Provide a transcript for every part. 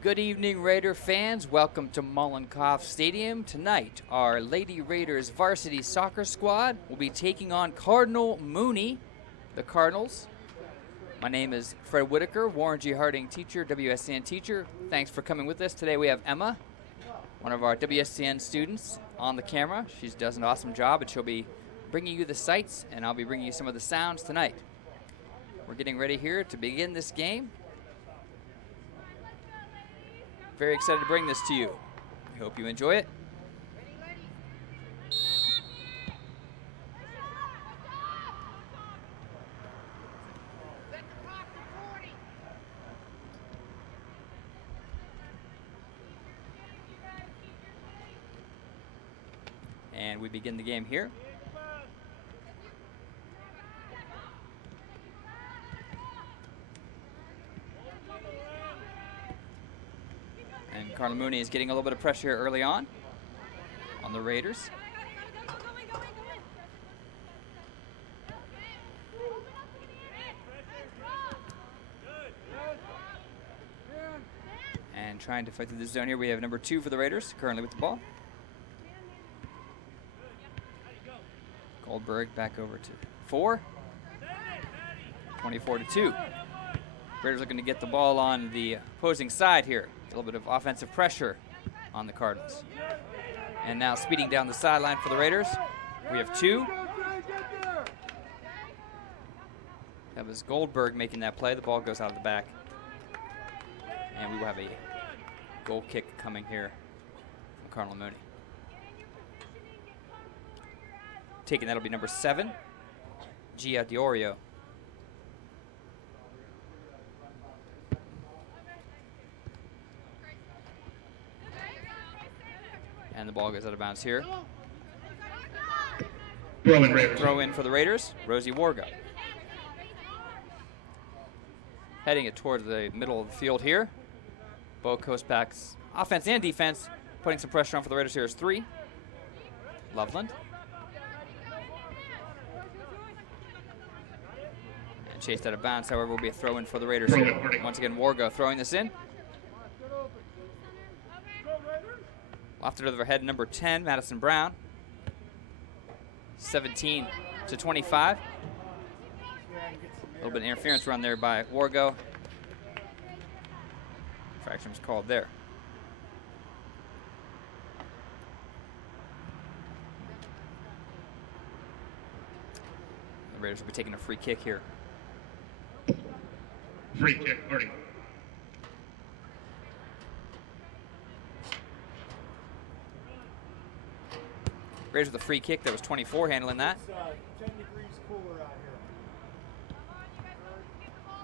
Good evening, Raider fans. Welcome to Mollenkopf Stadium. Tonight, our Lady Raiders varsity soccer squad will be taking on Cardinal Mooney, the Cardinals. My name is Fred Whitaker, Warren G. Harding teacher, WSCN teacher. Thanks for coming with us. Today we have Emma, one of our WSCN students, on the camera. She does an awesome job, and she'll be bringing you the sights, and I'll be bringing you some of the sounds tonight. We're getting ready here to begin this game. Very excited to bring this to you. I hope you enjoy it. And we begin the game here. And Cardinal Mooney is getting a little bit of pressure here early on the Raiders. And trying to fight through the zone here, we have number 2 for the Raiders, currently with the ball. Goldberg back over to 4. 24-2. Raiders looking to get the ball on the opposing side here. A little bit of offensive pressure on the Cardinals. And now speeding down the sideline for the Raiders, we have 2. That was Goldberg making that play. The ball goes out of the back. And we will have a goal kick coming here from Cardinal Mooney. Taking that'll be number 7, Gia Diorio. And the ball goes out of bounds here. Throw in for the Raiders, Rosie Wargo. Heading it towards the middle of the field here. Bo Kostbach's offense and defense putting some pressure on for the Raiders here is 3. Loveland. And chased out of bounds, however, will be a throw in for the Raiders here. Once again, Wargo throwing this in. Lofted over head, number 10, Madison Brown. 17-25. A little bit of interference run there by Wargo. Infraction was called there. The Raiders will be taking a free kick here. Free kick, Mooney. Raiders with a free kick. That was 24 handling that. 10 degrees cooler out here.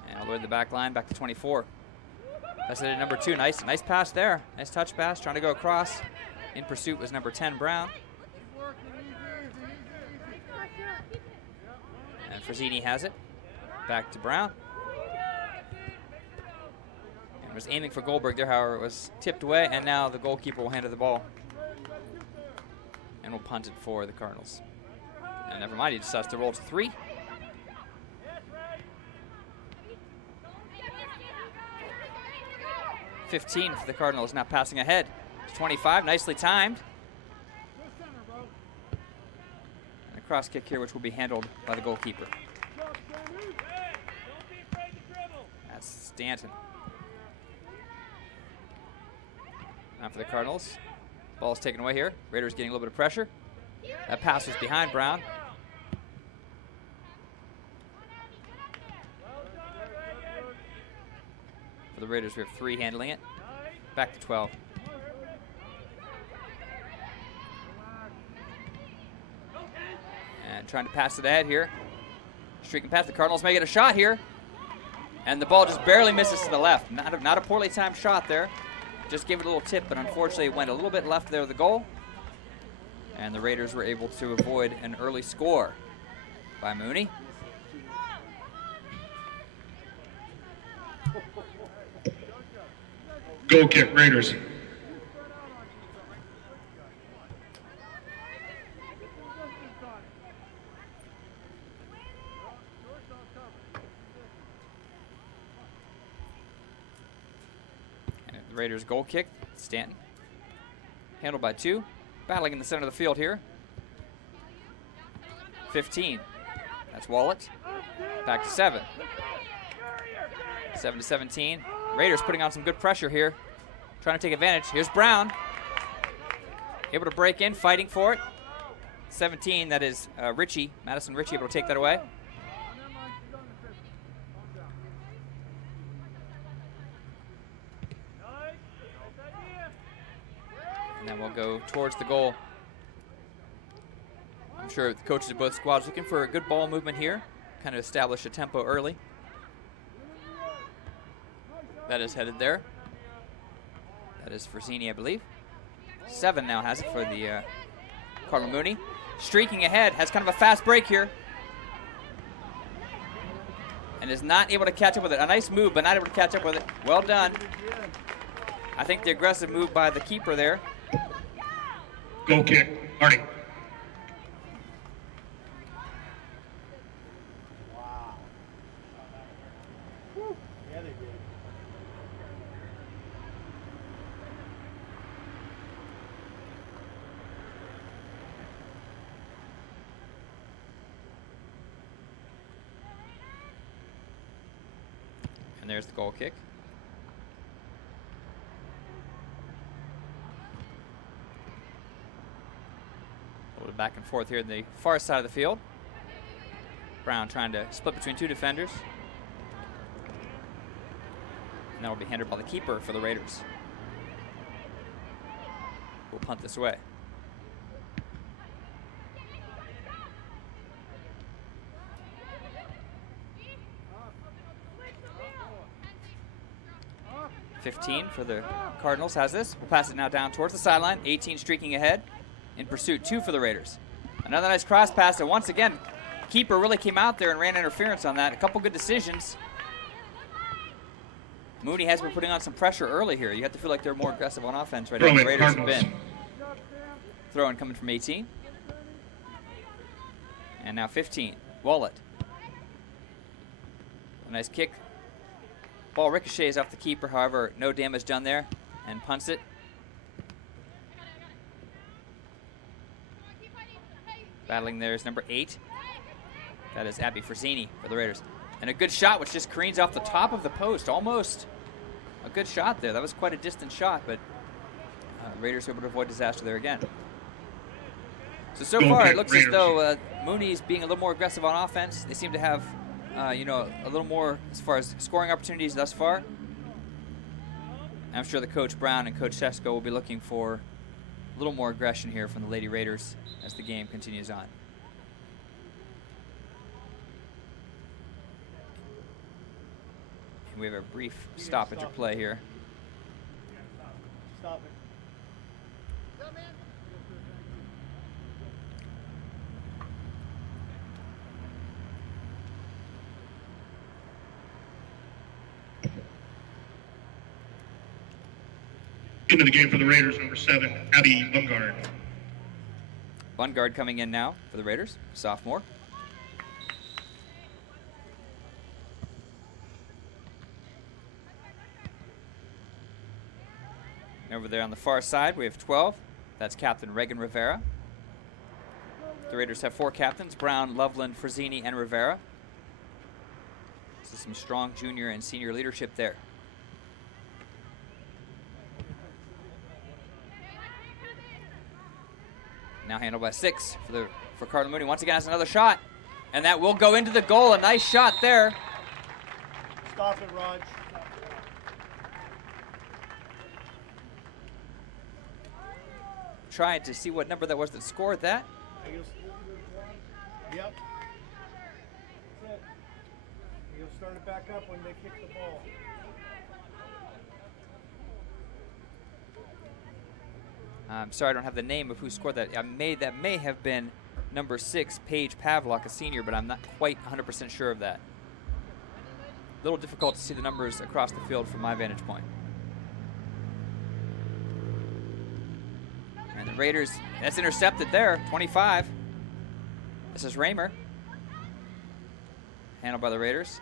And all the way to the back line, back to 24. That's it at number 2. Nice pass there. Nice touch pass, trying to go across. In pursuit was number 10, Brown. And Frazzini has it. Back to Brown. And was aiming for Goldberg there, however, it was tipped away, and now the goalkeeper will hand her the ball. And will punt it for the Cardinals. And never mind, he decides to roll to 3. .15 for the Cardinals, now passing ahead to 25, nicely timed. And a cross kick here, which will be handled by the goalkeeper. That's Stanton. Now for the Cardinals. Ball's taken away here. Raiders getting a little bit of pressure. That pass was behind Brown. For the Raiders, we have 3 handling it. Back to 12. And trying to pass it ahead here. Streaking past the Cardinals, may get a shot here. And the ball just barely misses to the left. Not a poorly timed shot there. Just gave it a little tip, but unfortunately it went a little bit left there of the goal. And the Raiders were able to avoid an early score by Mooney. Goal kick, Raiders. The Raiders goal kick. Stanton. Handled by 2. Battling in the center of the field here. 15. That's Wallet. Back to 7. 7-17. Raiders putting on some good pressure here. Trying to take advantage. Here's Brown. Able to break in, fighting for it. 17, that is Ritchie. Madison Ritchie able to take that away. And then we'll go towards the goal. I'm sure the coaches of both squads looking for a good ball movement here. Kind of establish a tempo early. That is headed there. That is for Zini, I believe. 7 now has it for the Cardinal Mooney. Streaking ahead, has kind of a fast break here. And is not able to catch up with it. A nice move, but not able to catch up with it. Well done. I think the aggressive move by the keeper there. Goal kick, Harding. Yeah, they did. And there's the goal kick. A little back and forth here in the far side of the field. Brown trying to split between 2 defenders. And that will be handled by the keeper for the Raiders. We'll punt this away. .15 for the Cardinals has this. We'll pass it now down towards the sideline. 18 streaking ahead. In pursuit, 2 for the Raiders. Another nice cross pass, and once again, keeper really came out there and ran interference on that. A couple good decisions. Mooney has been putting on some pressure early here. You have to feel like they're more aggressive on offense right now than the Raiders have been. Throw-in coming from 18. And now 15. Wallet. A nice kick. Ball ricochets off the keeper, however, no damage done there, and punts it. Battling there is number 8. That is Abby Frazzini for the Raiders. And a good shot, which just careens off the top of the post, almost. A good shot there. That was quite a distant shot, but Raiders are able to avoid disaster there again. So far, it looks as though Mooney's being a little more aggressive on offense. They seem to have, a little more as far as scoring opportunities thus far. I'm sure the Coach Brown and Coach Sesko will be looking for a little more aggression here from the Lady Raiders as the game continues on. And we have a brief stoppage of play here. Stop it. Into the game for the Raiders, number 7, Abby Bungard. Bungard coming in now for the Raiders, sophomore. Over there on the far side, we have 12. That's Captain Reagan Rivera. The Raiders have 4 captains, Brown, Loveland, Frazzini, and Rivera. This is some strong junior and senior leadership there. Now handled by 6 for Cardinal Mooney. Once again has another shot. And that will go into the goal. A nice shot there. Stop it, Raj. Trying to see what number that was that scored that. Yep. That's it. You'll start it back up when they kick the ball. I'm sorry, I don't have the name of who scored that. That may have been number 6, Paige Pavlock, a senior, but I'm not quite 100% sure of that. A little difficult to see the numbers across the field from my vantage point. And the Raiders, that's intercepted there, 25. This is Raymer. Handled by the Raiders.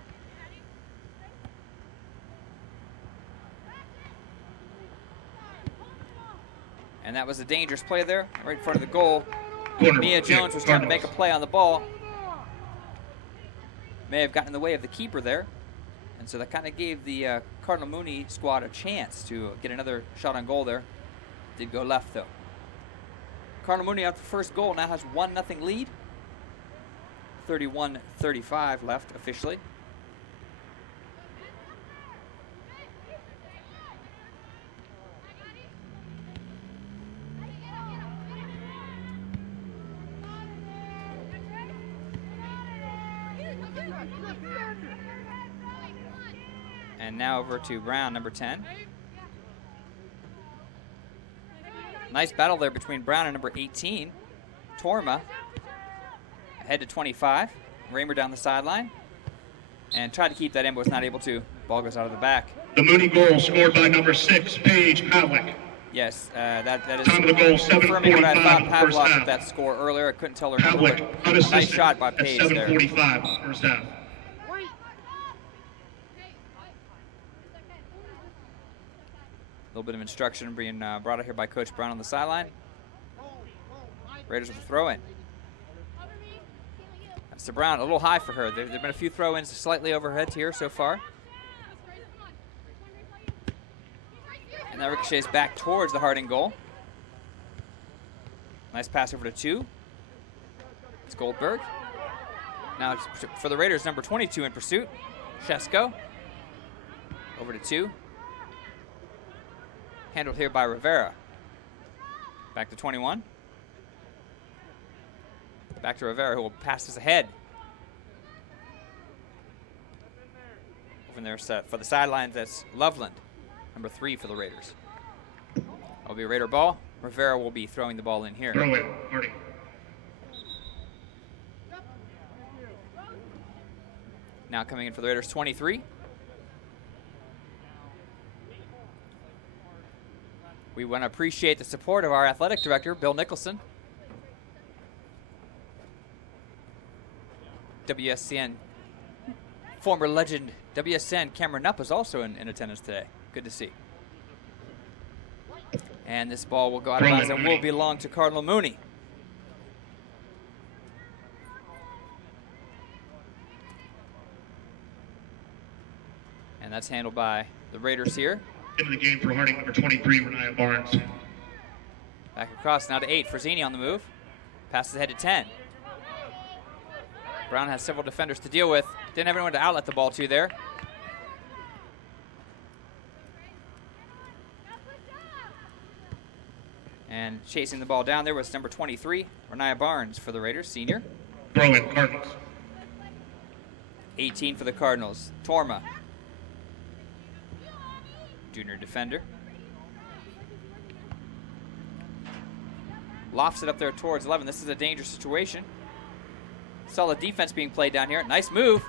And that was a dangerous play there, right in front of the goal. Corner Mia kick, Jones was trying to make a Cardinals. play on the ball. May have gotten in the way of the keeper there. And so that kind of gave the Cardinal Mooney squad a chance to get another shot on goal there. Did go left, though. Cardinal Mooney after the first goal now has 1-0 lead. 31-35 left officially. And now over to Brown, number 10. Nice battle there between Brown and number 18. Torma ahead to 25. Raymer down the sideline. And tried to keep that in, but was not able to. Ball goes out of the back. The Mooney goal scored by number 6, Paige Pavlik. Yes, that is Time of the goal, confirming what I 7:45 thought of the first Pavlov half. with that score earlier. I couldn't tell her number, Pavlik but unassisted nice shot by at Paige there. 7:45 of the first half. A little bit of instruction being brought out here by Coach Brown on the sideline. Raiders with the throw-in. That's to Brown, a little high for her. There have been a few throw-ins slightly overhead here so far. And that ricochets back towards the Harding goal. Nice pass over to 2. It's Goldberg. Now it's for the Raiders, number 22 in pursuit. Shesko. Over to 2. Handled here by Rivera. Back to 21. Back to Rivera, who will pass this ahead. Over there set for the sidelines, that's Loveland, number 3 for the Raiders. That'll be a Raider ball. Rivera will be throwing the ball in here. Throw it, Harding. Now coming in for the Raiders, 23. We want to appreciate the support of our athletic director, Bill Nicholson. WSCN, former legend WSN Cameron Nupp is also in attendance today. Good to see. And this ball will go out of bounds and will belong to Cardinal Mooney. And that's handled by the Raiders here. Into the game for Harding, number 23, Renaya Barnes. Back across now to 8. Frazzini on the move. Passes ahead to 10. Brown has several defenders to deal with. Didn't have anyone to outlet the ball to there. And chasing the ball down there was number 23, Renaya Barnes for the Raiders, senior. Throw it, Cardinals. 18 for the Cardinals. Torma, junior defender. Lofts it up there towards 11. This is a dangerous situation. Solid defense being played down here. Nice move.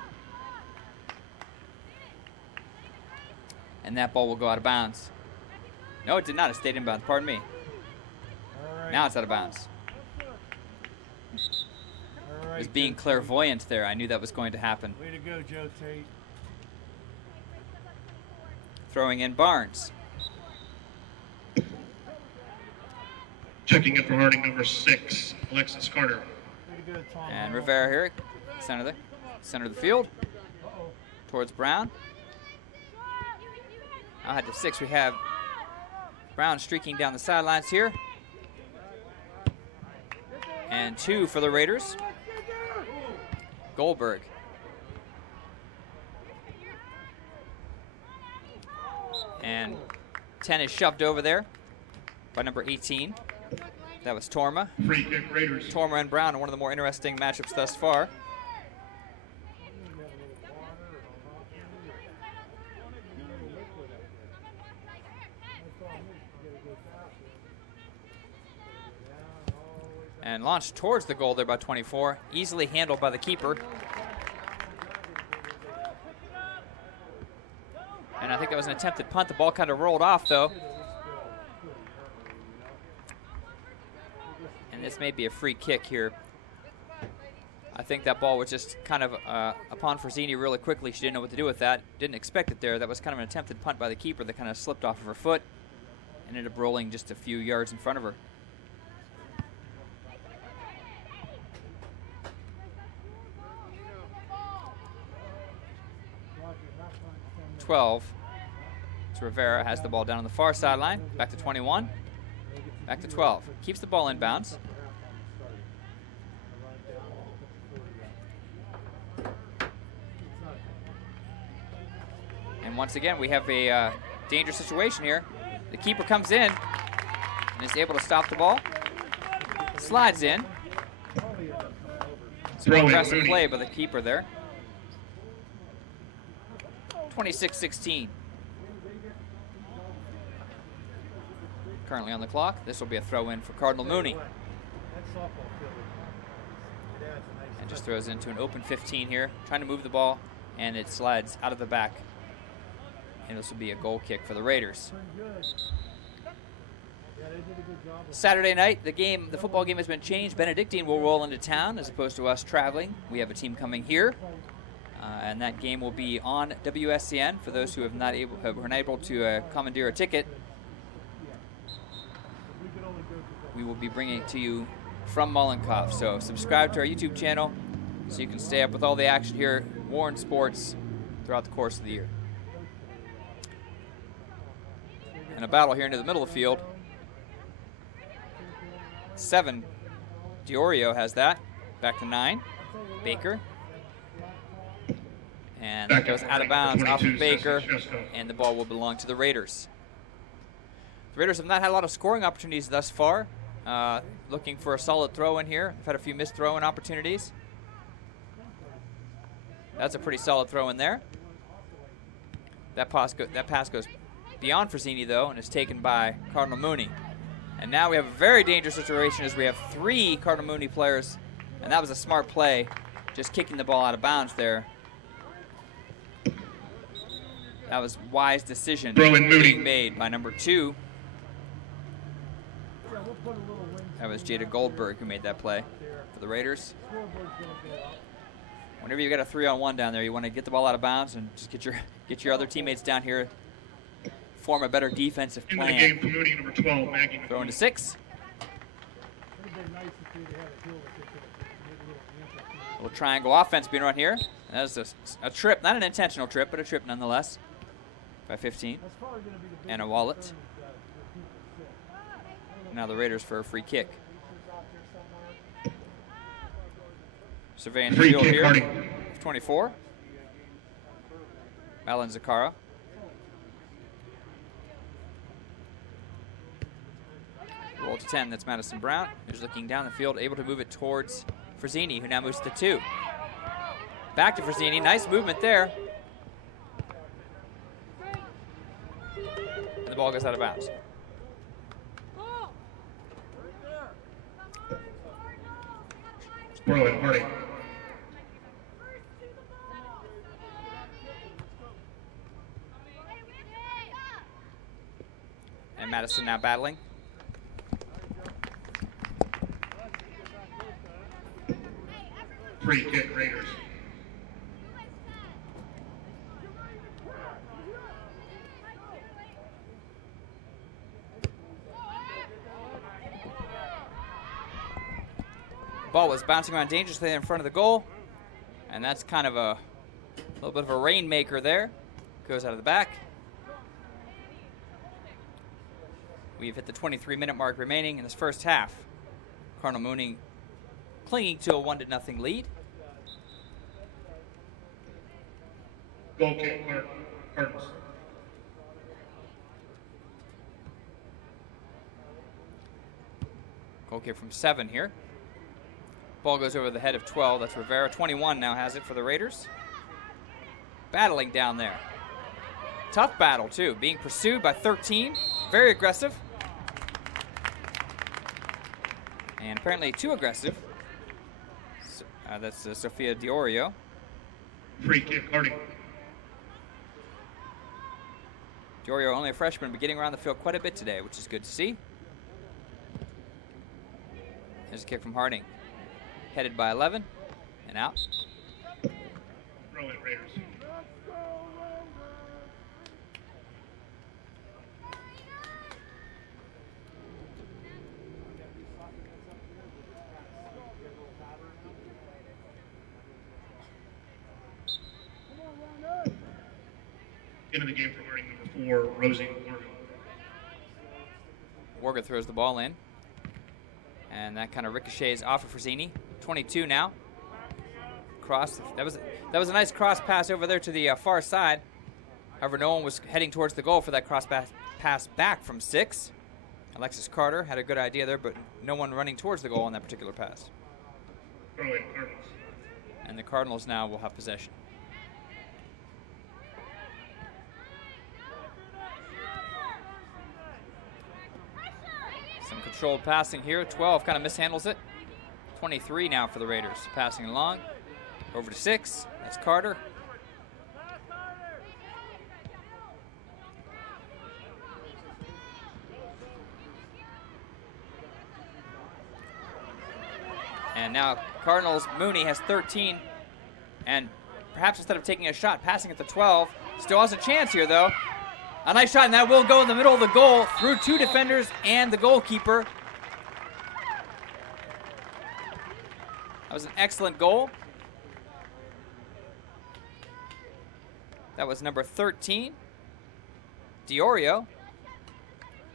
And that ball will go out of bounds. No, it did not. It stayed in bounds. Pardon me. Now it's out of bounds. I was being clairvoyant there. I knew that was going to happen. Way to go, Joe Tate. Throwing in Barnes. Checking in for Harding, number 6, Alexis Carter. Way to go, Tom. And Rivera here, center of the field. Towards Brown. Now head to 6. We have Brown streaking down the sidelines here. And 2 for the Raiders. Goldberg. And 10 is shoved over there by number 18. That was Torma. Free kick, Raiders. Torma and Brown are one of the more interesting matchups thus far. And launched towards the goal there by 24. Easily handled by the keeper. And I think that was an attempted punt. The ball kind of rolled off, though. And this may be a free kick here. I think that ball was just kind of upon Frazzini really quickly. She didn't know what to do with that. Didn't expect it there. That was kind of an attempted punt by the keeper that kind of slipped off of her foot. ended up rolling just a few yards in front of her. 12. It's Rivera, has the ball down on the far sideline. Back to 21. Back to 12. Keeps the ball inbounds. And once again, we have a dangerous situation here. The keeper comes in and is able to stop the ball. Slides in. Some aggressive play by the keeper there. 26-16. Currently on the clock. This will be a throw-in for Cardinal Mooney. And just throws into an open 15 here. Trying to move the ball, and it slides out of the back. And this will be a goal kick for the Raiders. Saturday night, the football game has been changed. Benedictine will roll into town as opposed to us traveling. We have a team coming here. And that game will be on WSCN for those who were not able to commandeer a ticket. We will be bringing it to you from Mollenkopf. So subscribe to our YouTube channel so you can stay up with all the action here at Warren Sports throughout the course of the year. And a battle here into the middle of the field. 7. Diorio has that. Back to 9. Baker. And that goes out of bounds off of Baker, and the ball will belong to the Raiders. The Raiders have not had a lot of scoring opportunities thus far. Looking for a solid throw in here. They've had a few missed throw-in opportunities. That's a pretty solid throw in there. That pass goes beyond Frazzini, though, and is taken by Cardinal Mooney. And now we have a very dangerous situation as we have 3 Cardinal Mooney players, and that was a smart play, just kicking the ball out of bounds there. That was a wise decision being made by number 2. That was Jada Goldberg who made that play for the Raiders. Whenever you got a 3-on-1 down there, you want to get the ball out of bounds and just get your other teammates down here, form a better defensive plan. In the game for Mooney, number 12, Maggie. Throw into 6. A little triangle offense being run here. That is a trip, not an intentional trip, but a trip nonetheless. By 15. And a wallet. Now the Raiders for a free kick. Surveying the field here. 24. Alan Zakara. Roll to 10, that's Madison Brown, who's looking down the field, able to move it towards Frazzini, who now moves to 2. Back to Frazzini, nice movement there. And the ball goes out of bounds. Squirrel Harding. And Madison now battling. Free kick, Raiders. Ball was bouncing around dangerously in front of the goal, and that's kind of a little bit of a rainmaker there. Goes out of the back. We've hit the 23-minute mark remaining in this first half. Cardinal Mooney clinging to a 1-0 lead. Goal kick, Cardinals. Goal kick from 7 here. Ball goes over the head of 12. That's Rivera. 21 now has it for the Raiders. Battling down there. Tough battle, too. Being pursued by 13. Very aggressive. And apparently too aggressive. That's Sophia Diorio. Free kick, Harding. Diorio, only a freshman, but getting around the field quite a bit today, which is good to see. There's a kick from Harding. Headed by 11 and out. Throw it, Raiders. Into the game for Harding, number 4, Rosie Morgan. Warga throws the ball in. And that kind of ricochets off of Frazzini. 22 now. Cross. That was a nice cross pass over there to the far side. However, no one was heading towards the goal for that cross pass back from 6. Alexis Carter had a good idea there, but no one running towards the goal on that particular pass. Cardinals. And the Cardinals now will have possession. Some controlled passing here. 12 kind of mishandles it. 23 now for the Raiders. Passing along. Over to 6. That's Carter. And now Cardinals, Mooney has 13. And perhaps instead of taking a shot, passing it to 12. Still has a chance here, though. A nice shot, and that will go in the middle of the goal through 2 defenders and the goalkeeper. That was an excellent goal. That was number 13, Diorio,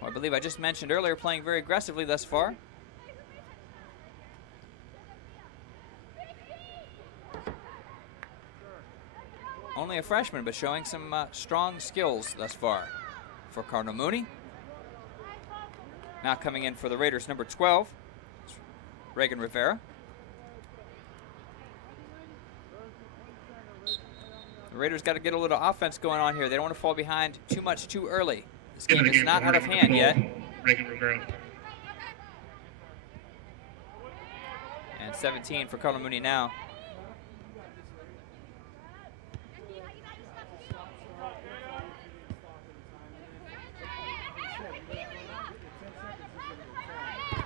who I believe I just mentioned earlier, playing very aggressively thus far. Only a freshman, but showing some strong skills thus far for Cardinal Mooney. Now coming in for the Raiders, number 12, Reagan Rivera. The Raiders got to get a little offense going on here. They don't want to fall behind too much too early. This game is not out of hand yet. Reagan Rivera. And 17 for Cardinal Mooney now.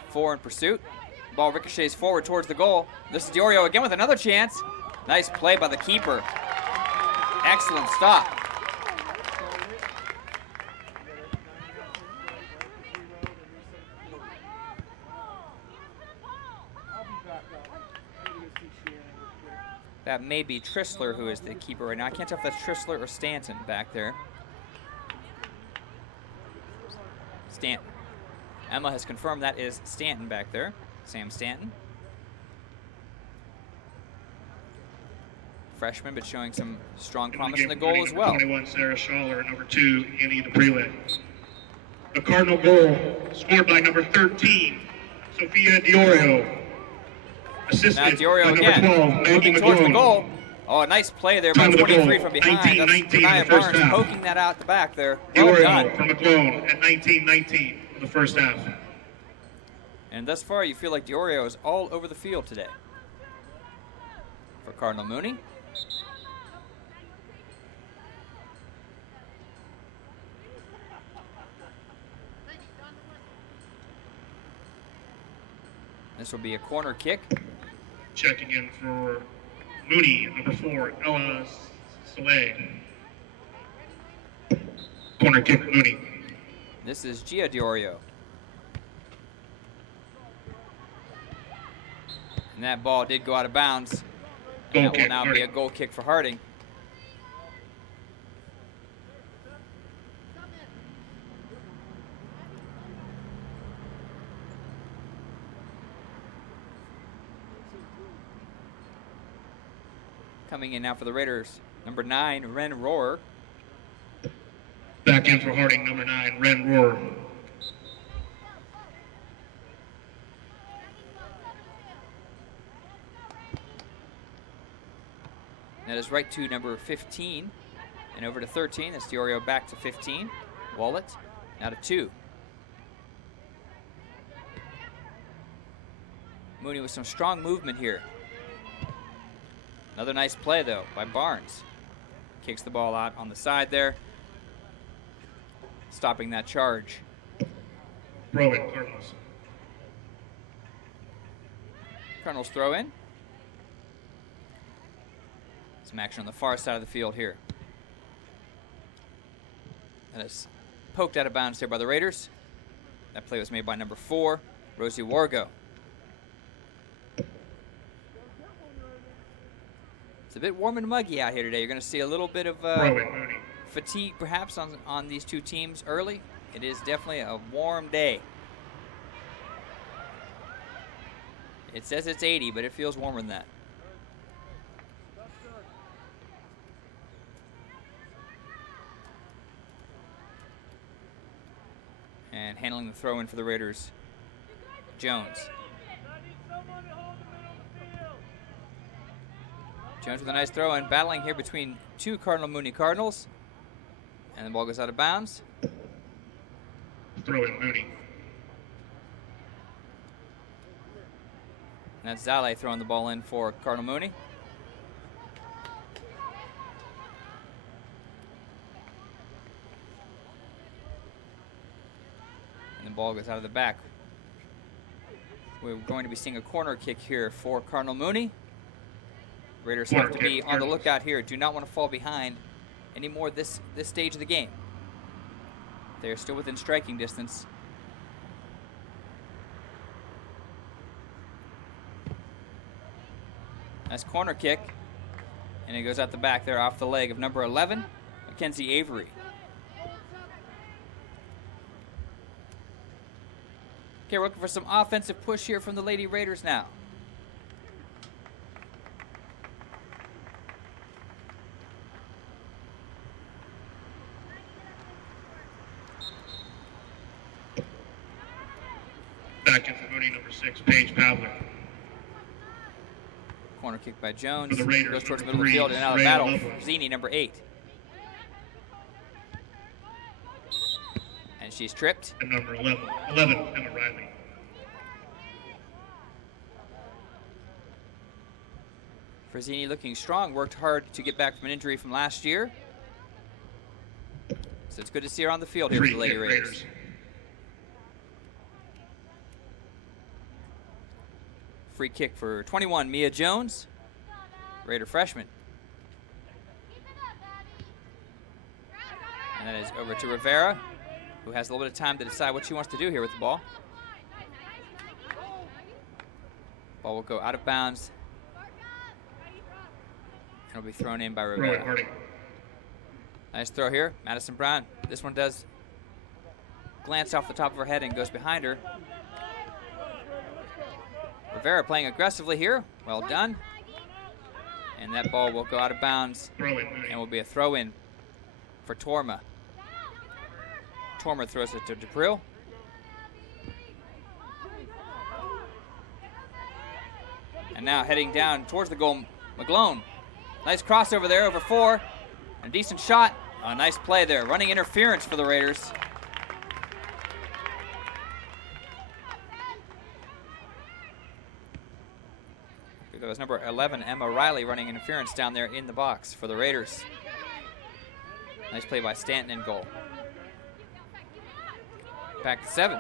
Four in pursuit. Ball ricochets forward towards the goal. This is Diorio again with another chance. Nice play by the keeper. Excellent stop. That may be Tristler who is the keeper right now. I can't tell if that's Tristler or Stanton back there. Stanton. Emma has confirmed that is Stanton back there. Sam Stanton. Freshman, but showing some strong promise in the goal as well. 21, Sarah Schaller, number 2, Annie DePrele. The Cardinal goal scored by number 13, Sophia Diorio. Assisted now Diorio by number again, 12, Maggie moving towards the McGlone. goal. Oh, a nice play there by 23 from behind. That's 19-19 Nia in the first Barnes half. poking that out the back there. Well Diorio done. from McGlone at 19-19 in the first half. And thus far, you feel like Diorio is all over the field today. For Cardinal Mooney. This will be a corner kick. Checking in for Mooney, number 4, Ella Soleil. Corner kick, Mooney. This is Gia Diorio. And that ball did go out of bounds. Goal That will kick, now be Harding. a goal kick for Harding. Coming in now for the Raiders, number 9, Ren Rohrer. Back in for Harding, number 9, Ren Rohr. That is right to number 15 and over to 13. That's Diorio back to 15. Wallet now to 2. Mooney with some strong movement here. Another nice play though by Barnes. Kicks the ball out on the side there, stopping that charge. Throw in, Cardinals. Cardinals throw in. Some action on the far side of the field here. That is poked out of bounds here by the Raiders. That play was made by number 4, Rosie Wargo. It's a bit warm and muggy out here today. You're going to see a little bit of Throw in, Mooney. fatigue perhaps on these two teams early. It is definitely a warm day. It says it's 80, but it feels warmer than that. And handling the throw in for the Raiders, Jones. Jones with a nice throw in, battling here between two Cardinal Mooney Cardinals. And the ball goes out of bounds. Throw in Mooney. And that's Zale throwing the ball in for Cardinal Mooney. And the ball goes out of the back. We're going to be seeing a corner kick here for Cardinal Mooney. Raiders have to be on the lookout here. Do not want to fall behind anymore this stage of the game. They're still within striking distance. Nice corner kick. And it goes out the back there off the leg of number 11, Mackenzie Avery. Okay, we're looking for some offensive push here from the Lady Raiders now. Back in for Mooney, number 6, Paige Pavlik. Corner kick by Jones. For the Raiders, Goes towards the number middle of the 3, field and out of battle. Loveland. Zini, number 8. And she's tripped. And number 11, Emma Riley. Frazzini looking strong, worked hard to get back from an injury from last year. So it's good to see her on the field here for the Lady Raiders. Free kick for 21, Mia Jones, Raider freshman. And that is over to Rivera, who has a little bit of time to decide what she wants to do here with the ball. Ball will go out of bounds. And it'll be thrown in by Rivera. Nice throw here, Madison Brown. This one does glance off the top of her head and goes behind her. Rivera playing aggressively here. Well done. And that ball will go out of bounds and will be a throw-in for Torma. Torma throws it to DePriel. And now heading down towards the goal, McGlone. Nice crossover there over 4. A decent shot. A nice play there. Running interference for the Raiders. That was number 11, Emma Riley, running interference down there in the box for the Raiders. Nice play by Stanton in goal. Back to 7.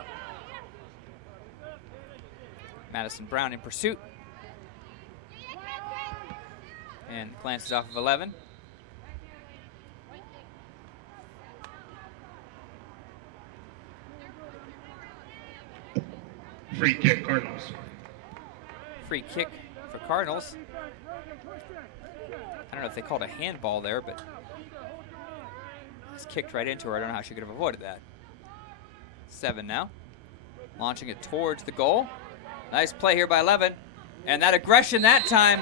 Madison Brown in pursuit. And glances off of 11. Free kick, Cardinals. Free kick for Cardinals. I don't know if they called a handball there, but it's kicked right into her. I don't know how she could have avoided that. 7 now. Launching it towards the goal. Nice play here by 11. And that aggression that time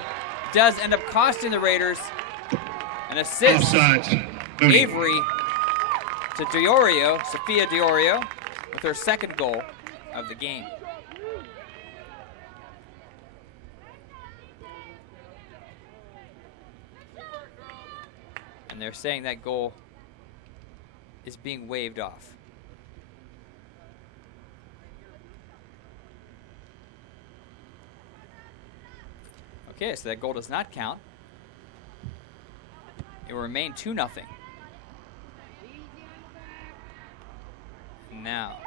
does end up costing the Raiders an assist. Avery to Diorio, Sophia Diorio, with her second goal of the game. And they're saying that goal is being waved off. Okay, so that goal does not count. It will remain 2-0. Now,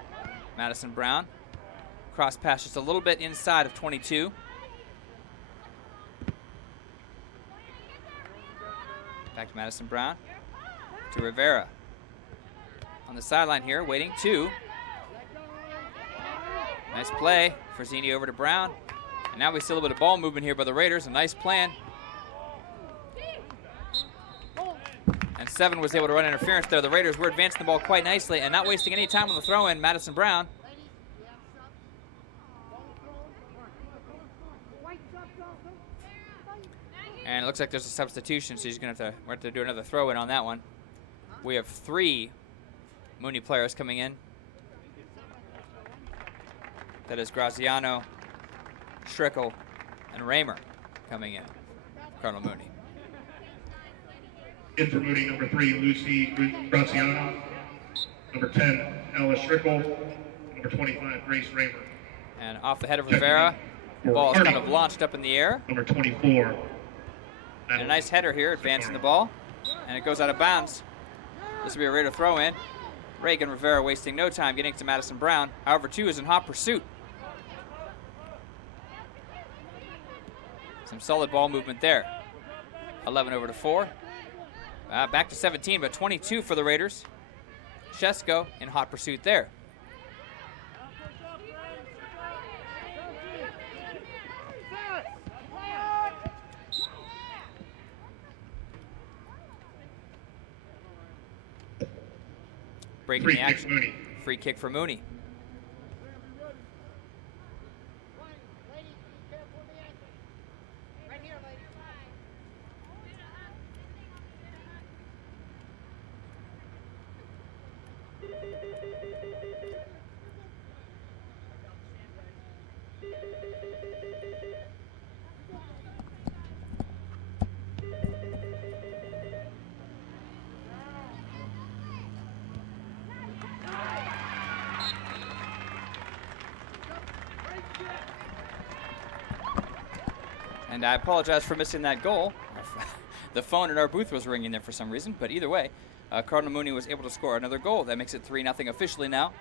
Madison Brown. Cross pass just a little bit inside of 22. Back to Madison Brown. To Rivera. On the sideline here, waiting 2. Nice play. Frazzini over to Brown. And now we see a little bit of ball movement here by the Raiders. A nice plan. And 7 was able to run interference there. The Raiders were advancing the ball quite nicely and not wasting any time on the throw-in. Madison Brown. And it looks like there's a substitution, so we're going to have to do another throw-in on that one. We have 3 Mooney players coming in. That is Graziano, Schrickle, and Raymer coming in. Cardinal Mooney. In for Mooney, number 3, Lucy Graziano. Number 10, Ella Schrickle. Number 25, Grace Raymer. And off the head of Rivera, the ball is kind of launched up in the air. Number 24. And a nice header here, advancing the ball. And it goes out of bounds. This will be a Raider throw-in. Reagan Rivera wasting no time getting to Madison Brown. However, 2 is in hot pursuit. Some solid ball movement there. 11 over to 4. Back to 17, but 22 for the Raiders. Shesko in hot pursuit there. Breaking the action. Free kick for Mooney. And I apologize for missing that goal. The phone in our booth was ringing there for some reason, but either way, Cardinal Mooney was able to score another goal. That makes it 3-0 officially now.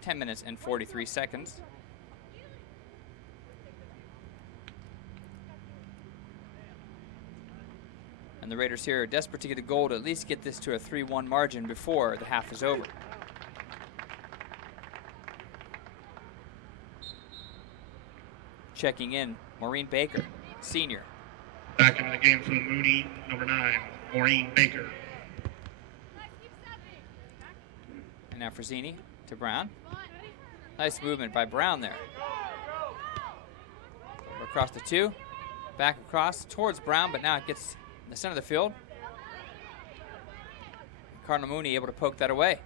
(10 minutes and 43 seconds). And the Raiders here are desperate to get a goal to at least get this to a 3-1 margin before the half is over. Checking in, Maureen Baker, senior. Back into the game for the Mooney, number 9, Maureen Baker. And now Frazzini to Brown. Nice movement by Brown there. Across the 2, back across towards Brown, but now it gets in the center of the field. Cardinal Mooney able to poke that away.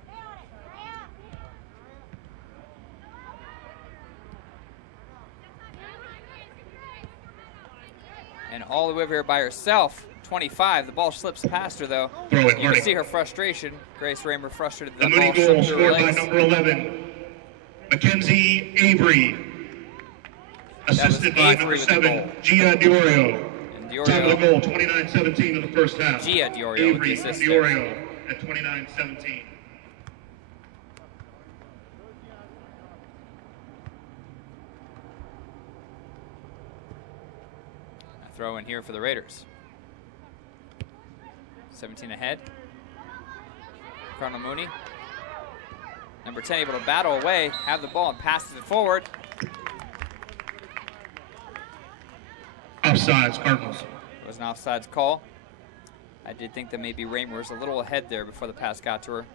And all the way over here by herself, 25. The ball slips past her, though. You can see her frustration. Grace Raymer frustrated. The Mooney goal scored by number 11, Mackenzie Avery. Assisted by number 7, Gia Diorio. Time of the goal, 29-17 in the first half. Gia Diorio with the assist Diorio at 29-17. A throw in here for the Raiders. 17 ahead. Cardinal Mooney. Number 10 able to battle away, have the ball and passes it forward. Offsides, Cardinals. It was an offsides call. I did think that maybe Raymer was a little ahead there before the pass got to her.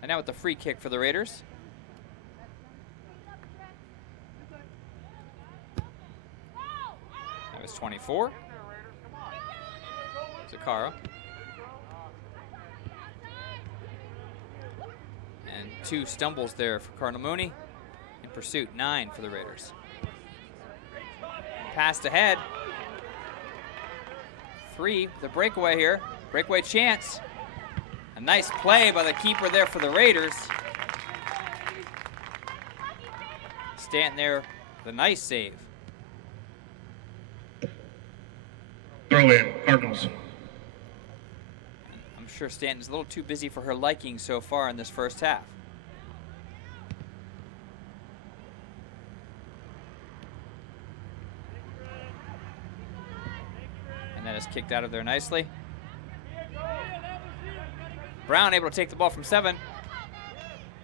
And now with the free kick for the Raiders. That was 24. Zakara. And 2 stumbles there for Cardinal Mooney. In pursuit, 9 for the Raiders. Passed ahead. 3, the breakaway here. Breakaway chance. A nice play by the keeper there for the Raiders. Stanton there with a nice save. Throw in, Cardinals. I'm sure Stanton's a little too busy for her liking so far in this first half. kicked out of there nicely. Brown able to take the ball from 7.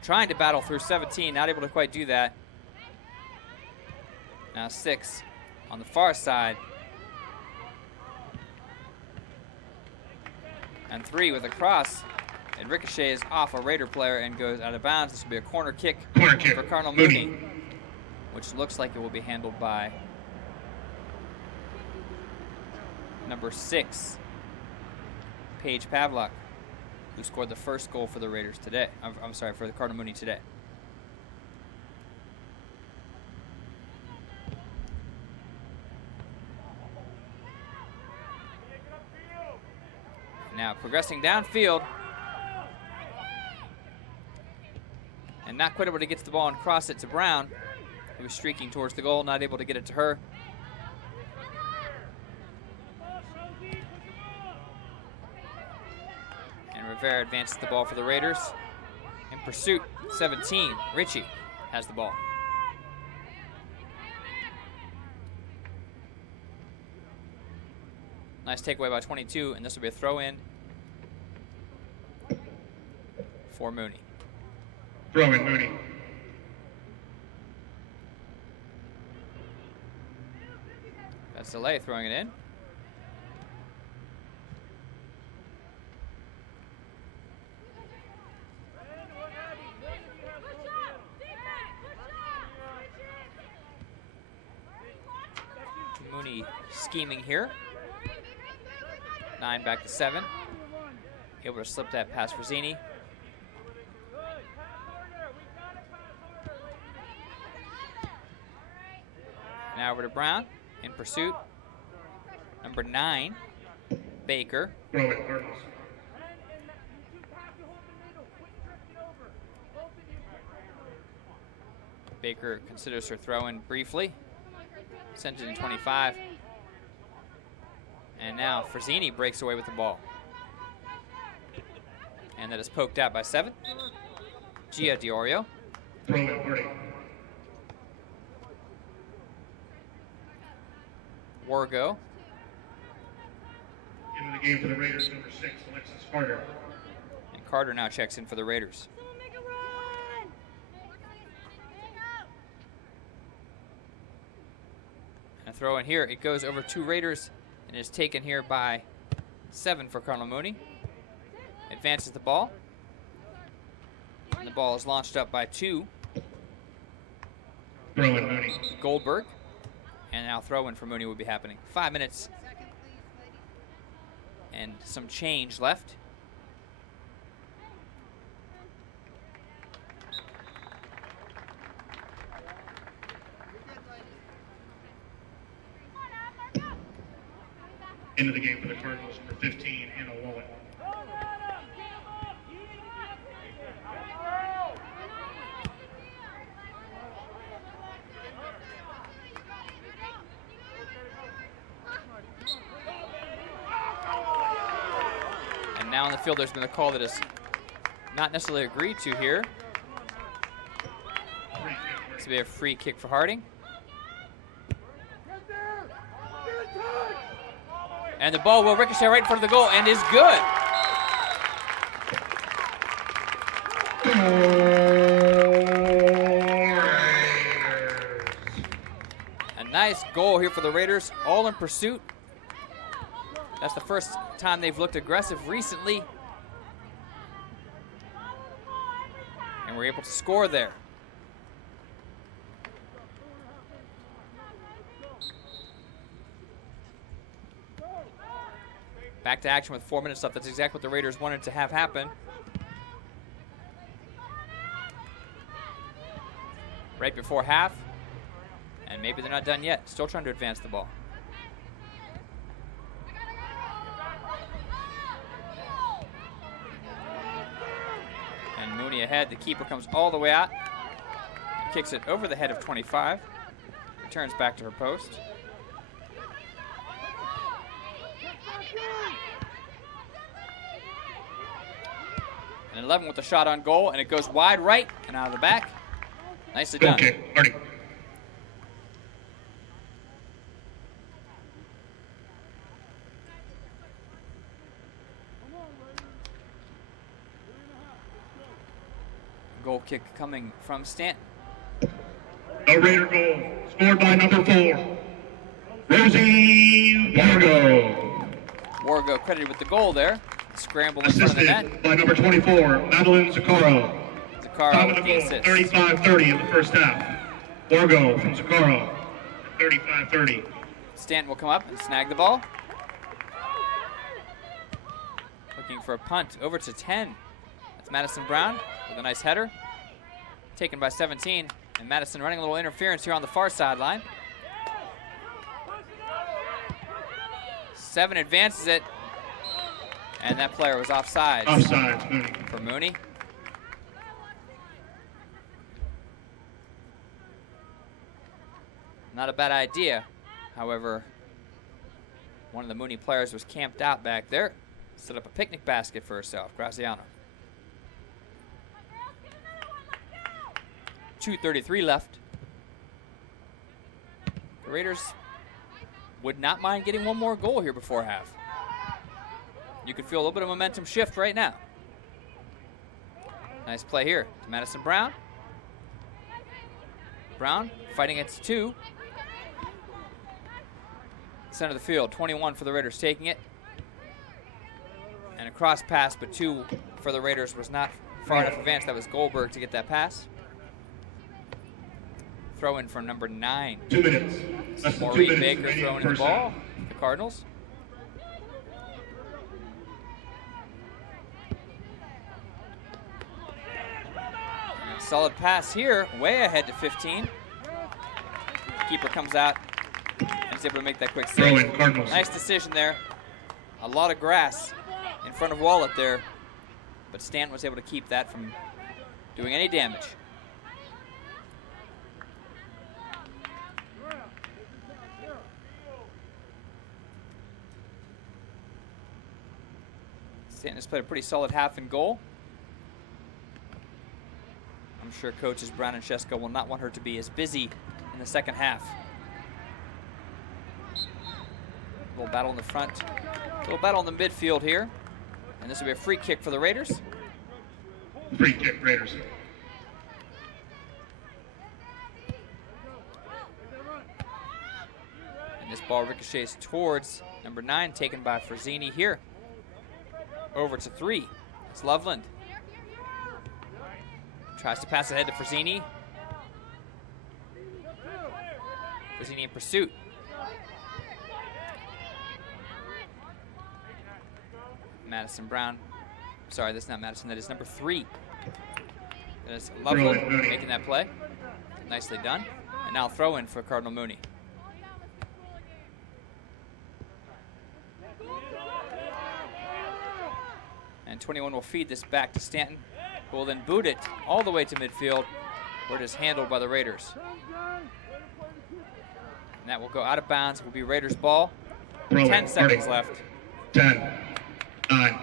Trying to battle through 17, not able to quite do that. Now 6 on the far side. And 3 with a cross. It ricochets off a Raider player and goes out of bounds. This will be a corner kick for Cardinal Mooney, which looks like it will be handled by number 6, Paige Pavlock, who scored the first goal for the Raiders today. I'm sorry, for the Cardinal Mooney today. Now progressing downfield. And not quite able to get to the ball and cross it to Brown, who was streaking towards the goal, not able to get it to her. And Rivera advances the ball for the Raiders. In pursuit, 17, Ritchie has the ball. Nice takeaway by 22, and this will be a throw-in for Mooney. Throw-in, Mooney. That's Delay throwing it in. Mooney scheming here. 9 back to 7. Able to slip that past Rosini. Now over to Brown in pursuit. Number 9, Baker. Throw it, Cardinals. Baker considers her throw in briefly. Sends it in 25. And now Frazzini breaks away with the ball. And that is poked out by 7. Gia Diorio. Throw it, Marty. Wargo. Into the game for the Raiders, number 6, Alexis Carter. And Carter now checks in for the Raiders. And a throw in here. It goes over 2 Raiders and is taken here by 7 for Cardinal Mooney. Advances the ball. And the ball is launched up by 2. Throw in, Mooney. Goldberg. And now throw-in for Mooney will be happening. 5 minutes and some change left. Into the game for the Cardinals, number 15, Anna Wallen. And now on the field, there's been a call that is not necessarily agreed to here. This will be a free kick for Harding. And the ball will ricochet right in front of the goal and is good. A nice goal here for the Raiders, all in pursuit. That's the first time they've looked aggressive recently. And we're able to score there. Back to action with 4 minutes left. That's exactly what the Raiders wanted to have happen. Right before half. And maybe they're not done yet. Still trying to advance the ball. And Mooney ahead. The keeper comes all the way out. Kicks it over the head of 25. Returns back to her post. And 11 with the shot on goal, and it goes wide right and out of the back. Nicely done. Okay, Marty. goal kick coming from Stanton. The Raider goal, scored by number 4, Rosie Wargo. Wargo credited with the goal there. Scramble in front of the net. Assisted by number 24, Madeline Zaccaro. Zaccaro with the assist. 35-30 in the first half. Wargo from Zaccaro, 35-30. Stanton will come up and snag the ball. Looking for a punt over to 10. That's Madison Brown with a nice header. Taken by 17. And Madison running a little interference here on the far sideline. 7 advances it. And that player was offside. Offsides, Mooney. For Mooney. Not a bad idea. However, one of the Mooney players was camped out back there. Set up a picnic basket for herself, Graziano. 2:33 left. The Raiders would not mind getting one more goal here before half. You could feel a little bit of momentum shift right now. Nice play here to Madison Brown. Brown fighting against 2. Center of the field, 21 for the Raiders taking it. And a cross pass, but 2 for the Raiders was not far enough advanced. That was Goldberg to get that pass. Throw in from number 9. 2 minutes. Maureen Baker throwing in the ball. The Cardinals. And a solid pass here, way ahead to 15. Keeper comes out and is able to make that quick Throw save. in, Cardinals. Nice decision there. A lot of grass in front of Wallet there, but Stanton was able to keep that from doing any damage. Stanton has played a pretty solid half in goal. I'm sure coaches Brown and Shesko will not want her to be as busy in the second half. A little battle in the front, a little battle in the midfield here. And this will be a free kick for the Raiders. Free kick, Raiders. And this ball ricochets towards number 9, taken by Frazzini here. Over to 3. It's Loveland. Tries to pass ahead to Frazzini. Frazzini in pursuit. Madison Brown. Sorry, that's not Madison. That is number 3. That is Loveland making that play. Nicely done. And now throw in for Cardinal Mooney. And 21 will feed this back to Stanton, who will then boot it all the way to midfield, where it is handled by the Raiders. And that will go out of bounds. It will be Raiders ball. 10 seconds left. 10, 9,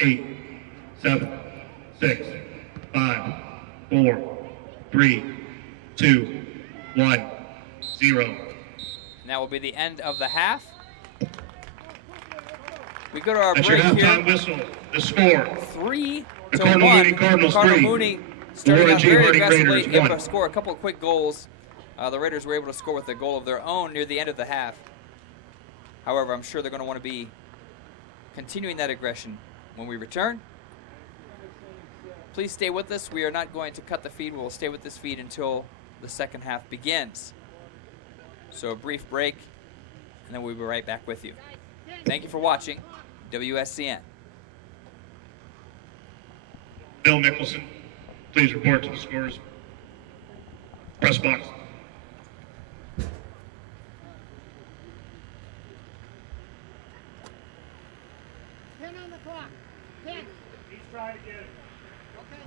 8, 7, 6, 5, 4, 3, 2, 1, 0. And that will be the end of the half. We go to our That's break your halftime here. whistle. The score. 3 The to Cardinal 1. Mooney Cardinals Cardinal 3. Mooney starting Warren out G. very Harding aggressively, Raiders able 1. to score a couple of quick goals. The Raiders were able to score with a goal of their own near the end of the half. However, I'm sure they're going to want to be continuing that aggression when we return. Please stay with us. We are not going to cut the feed. We'll stay with this feed until the second half begins. So a brief break, and then we'll be right back with you. Thank you for watching WSCN. Bill Mickelson, please report to the scores. Press box. On the clock. 10. He's trying to get it. Okay.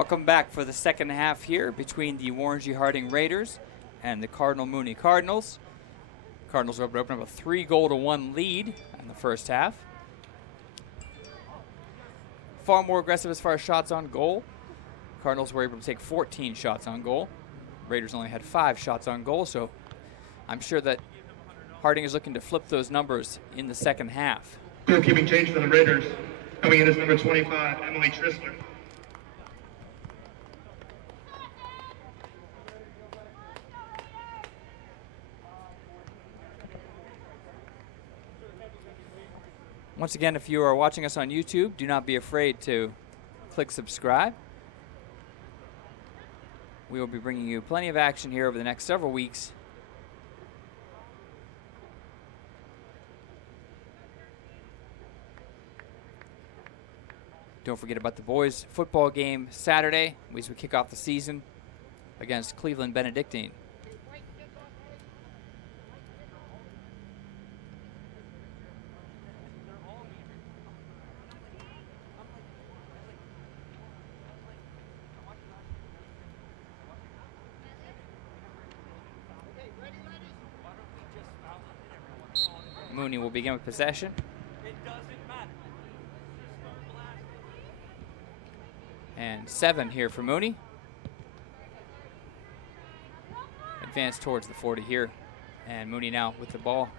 Welcome back for the second half here between the Warrengy Harding Raiders and the Cardinal Mooney Cardinals. Cardinals were able to open up a 3-1 lead in the first half. Far more aggressive as far as shots on goal. Cardinals were able to take 14 shots on goal. Raiders only had 5 shots on goal, so I'm sure that Harding is looking to flip those numbers in the second half. Goalkeeping change for the Raiders. Coming in is number 25, Emily Tristler. Once again, if you are watching us on YouTube, do not be afraid to click subscribe. We will be bringing you plenty of action here over the next several weeks. Don't forget about the boys' football game Saturday as we kick off the season against Cleveland Benedictine. Mooney will begin with possession. And 7 here for Mooney. Advance towards the 40 here. And Mooney now with the ball.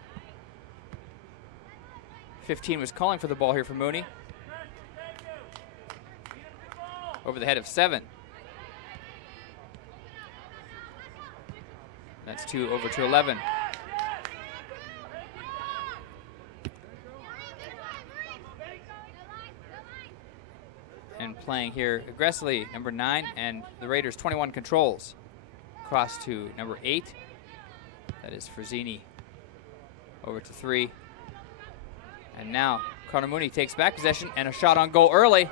15 was calling for the ball here for Mooney. Over the head of 7. That's 2 over to 11. And playing here aggressively, number 9, and the Raiders 21 controls. Cross to number 8. That is Frazzini. Over to 3. And now Cardinal Mooney takes back possession and a shot on goal early.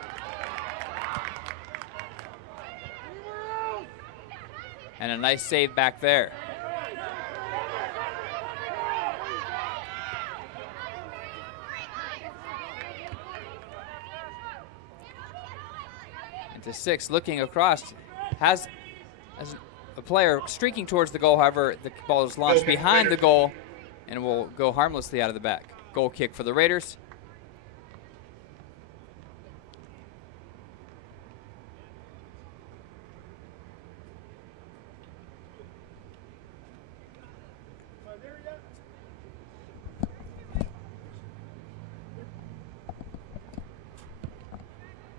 And a nice save back there. Into 6, looking across, has a player streaking towards the goal. However, the ball is launched behind the goal and will go harmlessly out of the back. Goal kick for the Raiders.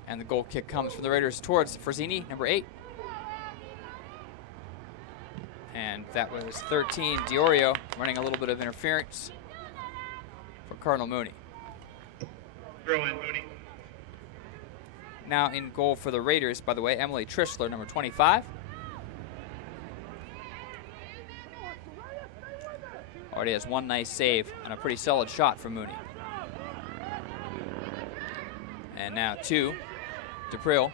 And the goal kick comes from the Raiders towards Frazzini, number 8. And that was 13, Diorio, running a little bit of interference for Cardinal Mooney. Throw in, Mooney. Now in goal for the Raiders, by the way, Emily Tristler, number 25. Already has 1 nice save and a pretty solid shot from Mooney. And now 2. DePrill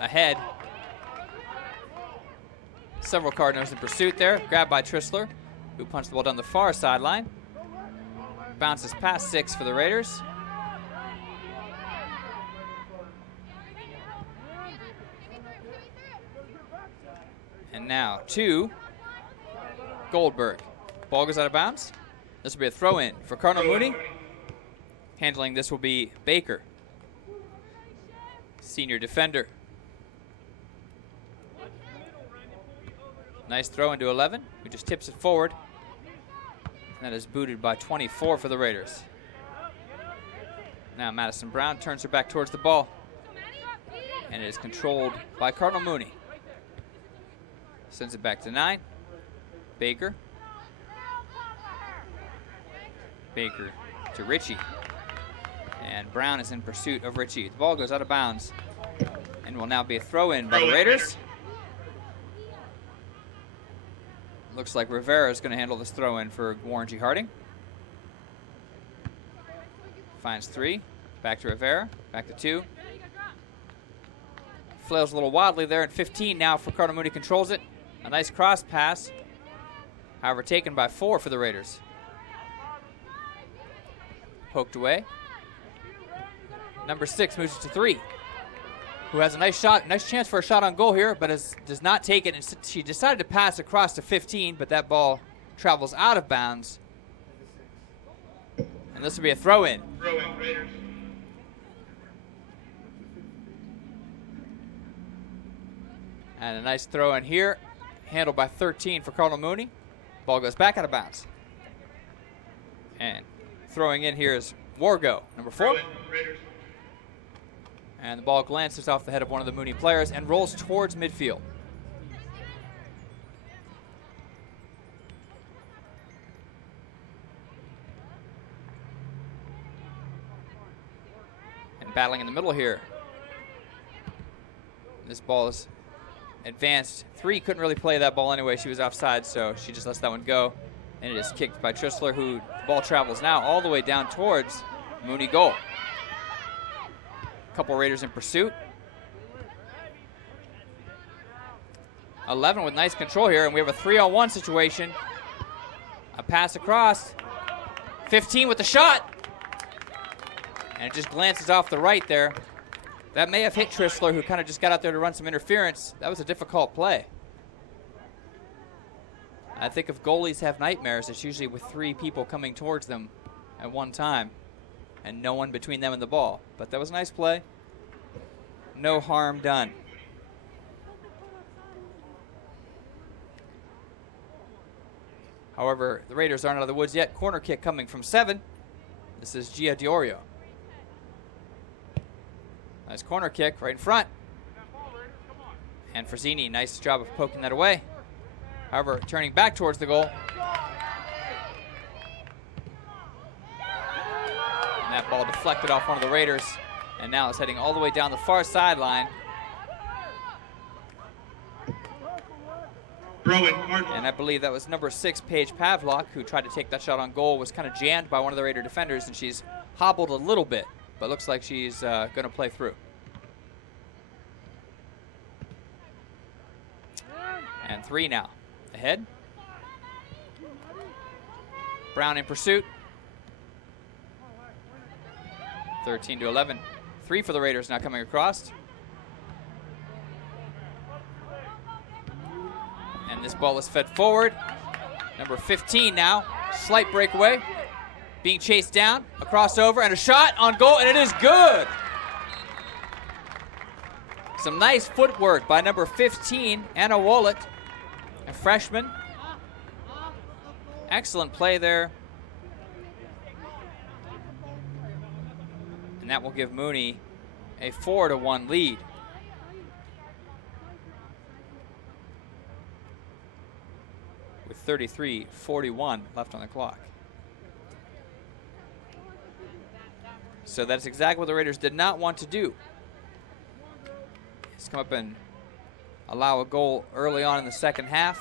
ahead. Several Cardinals in pursuit there. Grabbed by Tristler, who punched the ball down the far sideline. Bounces past 6 for the Raiders. And now 2. Goldberg. Ball goes out of bounds. This will be a throw-in for Cardinal Mooney. Handling this will be Baker, senior defender. Nice throw into 11, who just tips it forward. That is booted by 24 for the Raiders. Now Madison Brown turns her back towards the ball. And it is controlled by Cardinal Mooney. Sends it back to 9. Baker. Baker to Ritchie. And Brown is in pursuit of Ritchie. The ball goes out of bounds and will now be a throw-in by the Raiders. Looks like Rivera is going to handle this throw-in for Warrengy Harding. Finds 3. Back to Rivera. Back to 2. Flails a little wildly there at 15 now for Cardinal Mooney. Controls it. A nice cross pass. However, taken by 4 for the Raiders. Poked away. Number 6 moves it to 3. who has a nice chance for a shot on goal here, but does not take it. And she decided to pass across to 15, but that ball travels out of bounds. And this will be a throw-in. Throw-in, Raiders. And a nice throw-in here, handled by 13 for Cardinal Mooney. Ball goes back out of bounds. And throwing in here is Wargo, number 4. Throw-in, Raiders. And the ball glances off the head of one of the Mooney players and rolls towards midfield. And battling in the middle here. This ball is advanced. 3 couldn't really play that ball anyway. She was offside, so she just lets that one go. And it is kicked by Trissler, who the ball travels now all the way down towards Mooney goal. Couple Raiders in pursuit. 11 with nice control here, and we have a 3-on-1 situation. A pass across. 15 with the shot. And it just glances off the right there. That may have hit Trissler, who kind of just got out there to run some interference. That was a difficult play. I think if goalies have nightmares, it's usually with 3 people coming towards them at one time and no one between them and the ball. But that was a nice play. No harm done. However, the Raiders aren't out of the woods yet. Corner kick coming from 7. This is Gia Diorio. Nice corner kick right in front. And Frazzini, nice job of poking that away. However, turning back towards the goal. And that ball deflected off one of the Raiders. And now it's heading all the way down the far sideline. And I believe that was number 6, Paige Pavlock, who tried to take that shot on goal, was kind of jammed by one of the Raider defenders, and she's hobbled a little bit, but looks like she's going to play through. And 3 now. Ahead. Brown in pursuit. 13-11. 3 for the Raiders now coming across. And this ball is fed forward. Number 15 now. Slight breakaway. Being chased down. A crossover and a shot on goal, and it is good. Some nice footwork by number 15, Anna Wallet, a freshman. Excellent play there. And that will give Mooney a 4-1 lead. With 33:41 left on the clock. So that's exactly what the Raiders did not want to do. Just come up and allow a goal early on in the second half.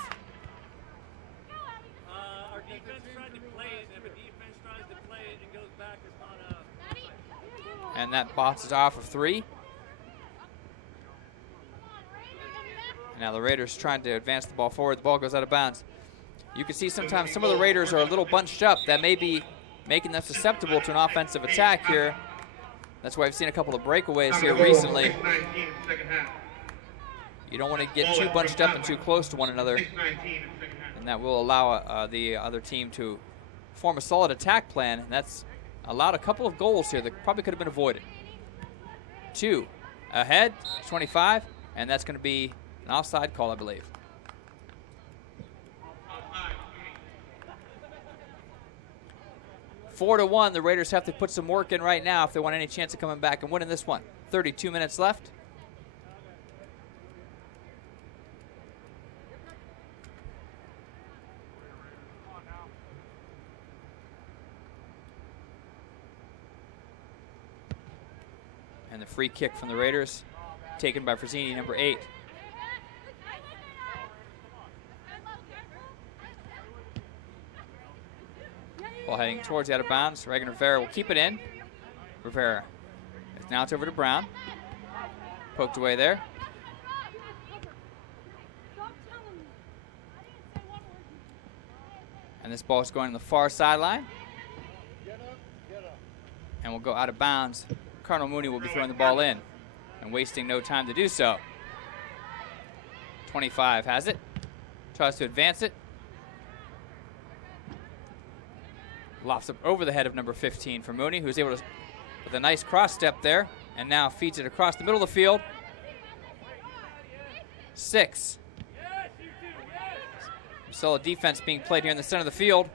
Our defense tried to play it, and if a defense tries to play it and goes back, it's not And that bounces off of 3. Now the Raiders trying to advance the ball forward. The ball goes out of bounds. You can see sometimes some of the Raiders are a little bunched up. That may be making them susceptible to an offensive attack here. That's why I've seen a couple of breakaways here recently. You don't want to get too bunched up and too close to one another. And that will allow the other team to form a solid attack plan. And that's allowed a couple of goals here that probably could have been avoided. 2 ahead, 25, and that's going to be an offside call, I believe. Four to 1, the Raiders have to put some work in right now if they want any chance of coming back and winning this one. 32 minutes left. And the free kick from the Raiders, taken by Frazzini, number 8. Ball heading towards the out of bounds. Reagan Rivera will keep it in. Rivera. Now it's over to Brown. Poked away there. And this ball is going to the far sideline. And will go out of bounds. Cardinal Mooney will be throwing the ball in. and wasting no time to do so. 25 has it. Tries to advance it. Lofts up over the head of number 15 for Mooney, who's able to, with a nice cross step there, and now feeds it across the middle of the field. 6. Solid defense being played here in the center of the field.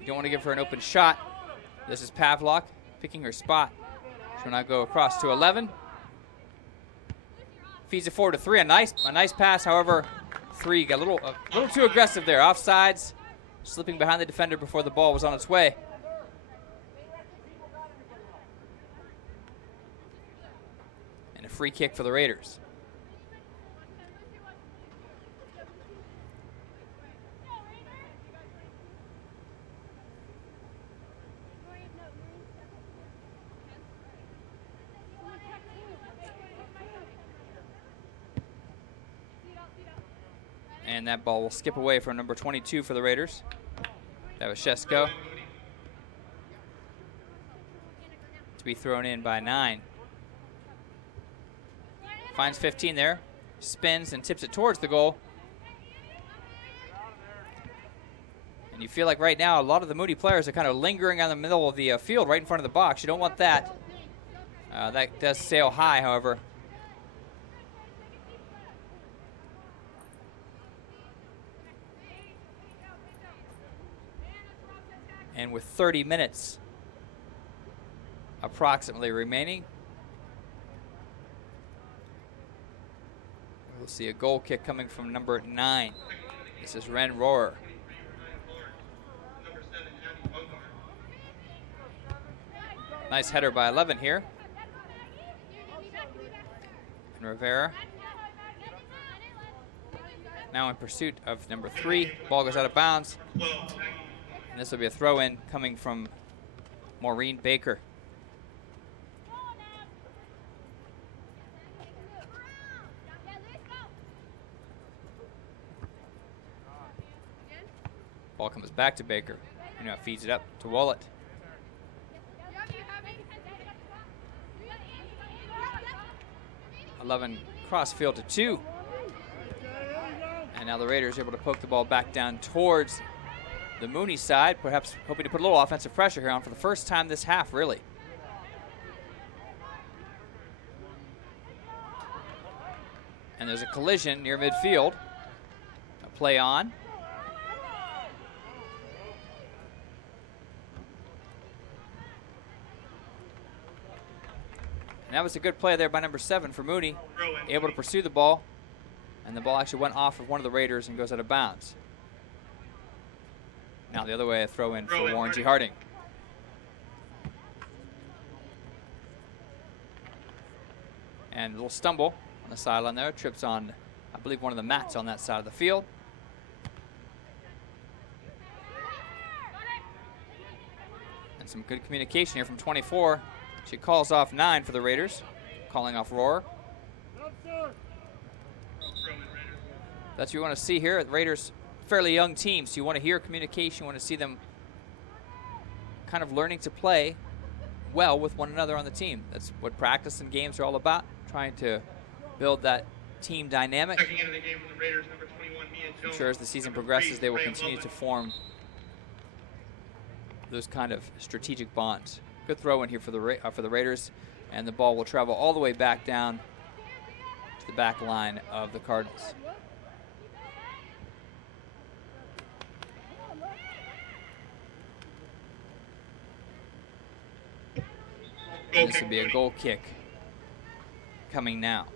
You don't want to give her an open shot. This is Pavlok picking her spot. She'll now go across to 11. Feeds it forward to 3. A nice pass, however, 3 got a little too aggressive there. Offsides, slipping behind the defender before the ball was on its way. And a free kick for the Raiders. And that ball will skip away from number 22 for the Raiders. That was Shesko. To be thrown in by 9. Finds 15 there. Spins and tips it towards the goal. And you feel like right now a lot of the Mooney players are kind of lingering on the middle of the field right in front of the box. You don't want that. That does sail high, however. And with 30 minutes approximately remaining, we'll see a goal kick coming from number 9. This is Ren Rohrer. Nice header by 11 here. And Rivera now in pursuit of number 3. Ball goes out of bounds. And this will be a throw-in coming from Maureen Baker. Ball comes back to Baker. And now feeds it up to Wallet. .11 cross field to 2. And now the Raiders are able to poke the ball back down towards the Mooney side, perhaps hoping to put a little offensive pressure here on for the first time this half, really. And there's a collision near midfield. A play on. And that was a good play there by number 7 for Mooney. Able to pursue the ball. And the ball actually went off of one of the Raiders and goes out of bounds. Now the other way, a throw in for Warren G. Harding. And a little stumble on the sideline there. Trips on, I believe, one of the mats on that side of the field. And some good communication here from 24. She calls off 9 for the Raiders, calling off Rohrer. That's what you want to see here. The Raiders, fairly young team, so you want to hear communication. You want to see them kind of learning to play well with one another on the team. That's what practice and games are all about, trying to build that team dynamic. I'm sure as the season progresses, they will continue to form those kind of strategic bonds. Good throw in here for the Raiders, and the ball will travel all the way back down to the back line of the Cardinals. And this will be a goal kick coming now.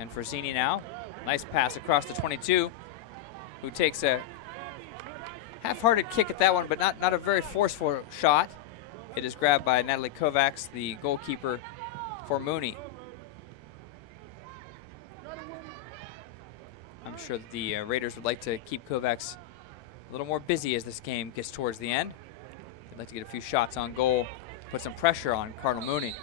And Frazzini now, nice pass across the 22, who takes a half-hearted kick at that one, but not a very forceful shot. It is grabbed by Natalie Kovacs, the goalkeeper for Mooney. sure that the Raiders would like to keep Kovacs a little more busy as this game gets towards the end. They'd like to get a few shots on goal, put some pressure on Cardinal Mooney.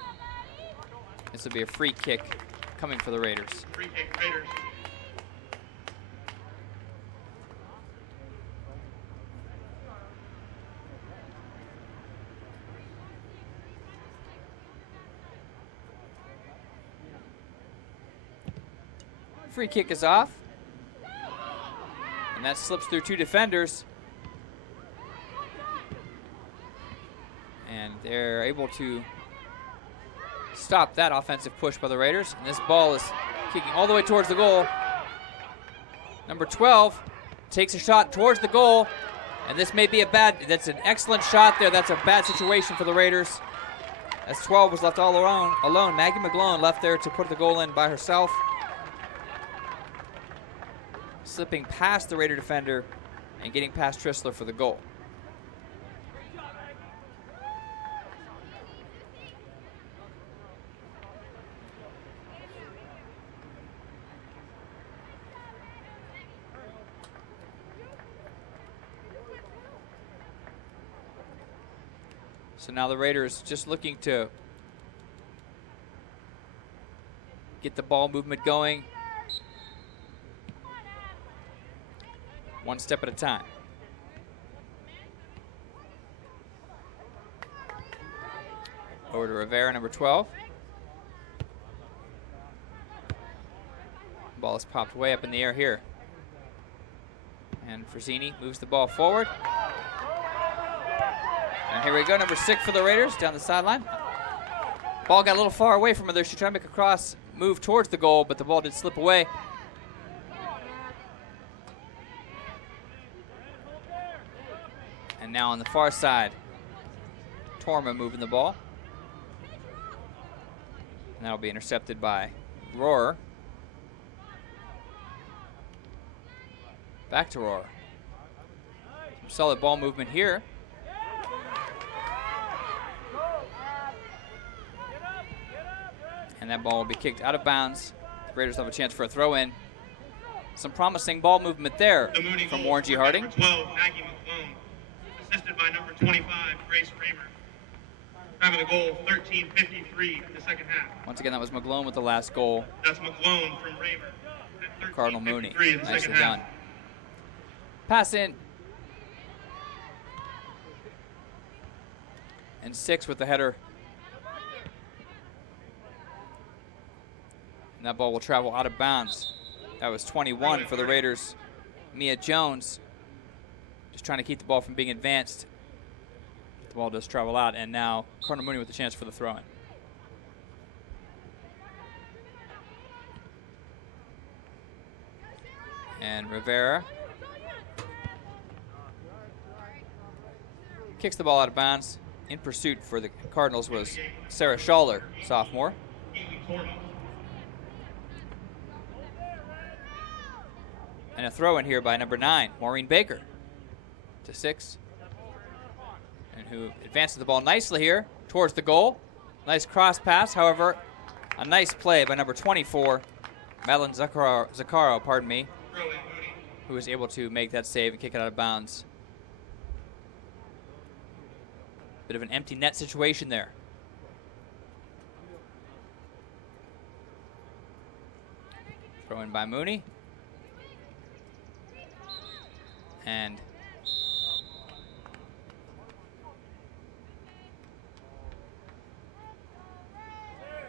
This will be a free kick coming for the Raiders. Free kick, Raiders. Free kick is off. And that slips through 2 defenders. And they're able to stop that offensive push by the Raiders. And this ball is kicking all the way towards the goal. Number 12 takes a shot towards the goal. And this may be that's an excellent shot there. That's a bad situation for the Raiders, as 12 was left all alone. Maggie McGlone left there to put the goal in by herself. Slipping past the Raider defender and getting past Trissler for the goal. So now the Raiders just looking to get the ball movement going. One step at a time. Over to Rivera, number 12. Ball is popped way up in the air here. And Frazzini moves the ball forward. And here we go, number 6 for the Raiders down the sideline. Ball got a little far away from her there. She tried to make a cross move towards the goal, but the ball did slip away. And now on the far side, Torma moving the ball. And that'll be intercepted by Rohrer. Back to Rohrer. Some solid ball movement here. And that ball will be kicked out of bounds. The Raiders have a chance for a throw-in. Some promising ball movement there from Warren G. Harding. Number 12, Maggie McGlone. Assisted by number 25, Grace Raymer. Time of the goal, 13:53 in the second half. Once again, that was McGlone with the last goal. That's McGlone from Raymer. Cardinal Mooney, in the nicely second done. half. Pass in. And 6 with the header. And that ball will travel out of bounds. That was 21 for the Raiders. Mia Jones just trying to keep the ball from being advanced. The ball does travel out, and now Cardinal Mooney with the chance for the throw-in. And Rivera kicks the ball out of bounds. In pursuit for the Cardinals was Sarah Schaller, sophomore. And a throw in here by number 9, Maureen Baker, to 6. And who advances the ball nicely here towards the goal. Nice cross pass, however, a nice play by number 24, Madeline Zaccaro, who was able to make that save and kick it out of bounds. Bit of an empty net situation there. Throw in by Mooney. And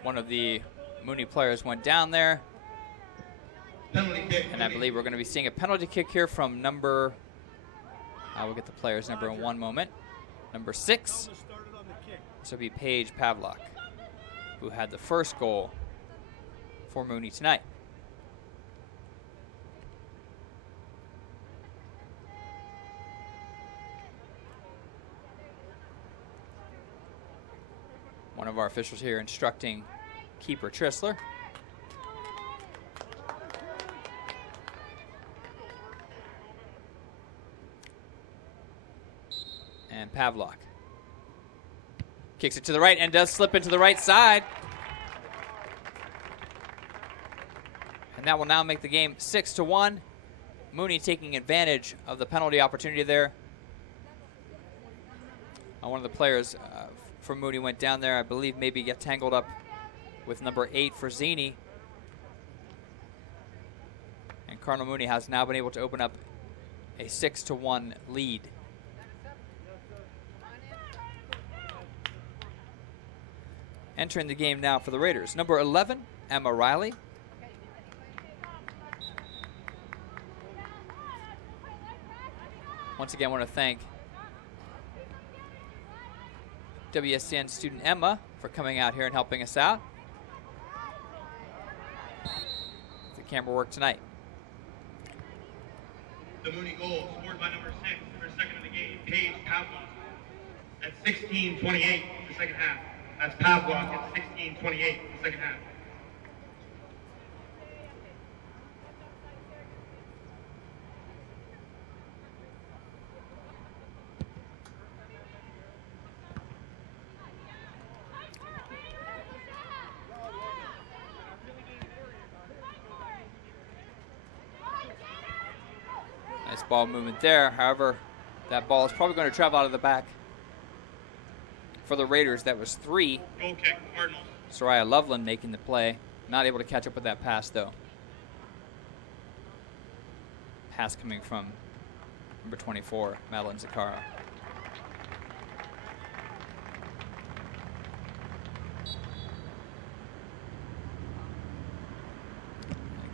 one of the Mooney players went down there. And I believe we're going to be seeing a penalty kick here from number, I will get the player's number in one moment. Number 6. This will be Paige Pavlock, who had the first goal for Mooney tonight. One of our officials here instructing keeper Trissler. And Pavlock kicks it to the right and does slip into the right side. And that will now make the game 6-1. Mooney taking advantage of the penalty opportunity there. One of the players for Mooney went down there, I believe maybe get tangled up with number 8 for Zini. And Cardinal Mooney has now been able to open up a 6-1 lead. Entering the game now for the Raiders, number 11, Emma Riley. Once again, I want to thank WSCN student Emma for coming out here and helping us out. The camera work tonight. The Mooney goal scored by number 6, her second of the game, Paige Pavlock, at 16:28 the second half. That's Pavlock at 16:28 the second half. Nice ball movement there. However, that ball is probably going to travel out of the back for the Raiders. That was 3. Goal kick, Cardinal. Soraya Loveland making the play. Not able to catch up with that pass, though. Pass coming from number 24, Madeline Zakara.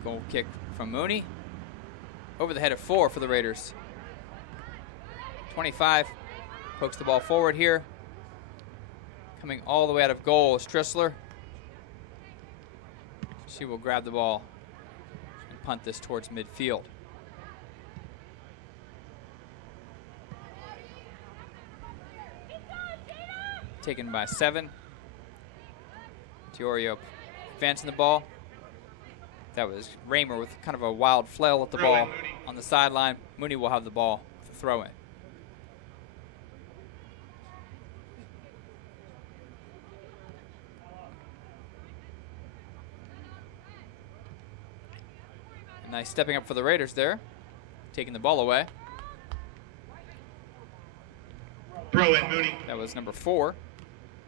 Goal kick from Mooney. Over the head of 4 for the Raiders. 25 pokes the ball forward here. Coming all the way out of goal is Trissler. She will grab the ball and punt this towards midfield. Taken by 7. Diorio advancing the ball. That was Raymer with kind of a wild flail at the ball on the sideline. Mooney will have the ball for throw-in. Nice stepping up for the Raiders there, taking the ball away. Throw in, Mooney. That was number 4,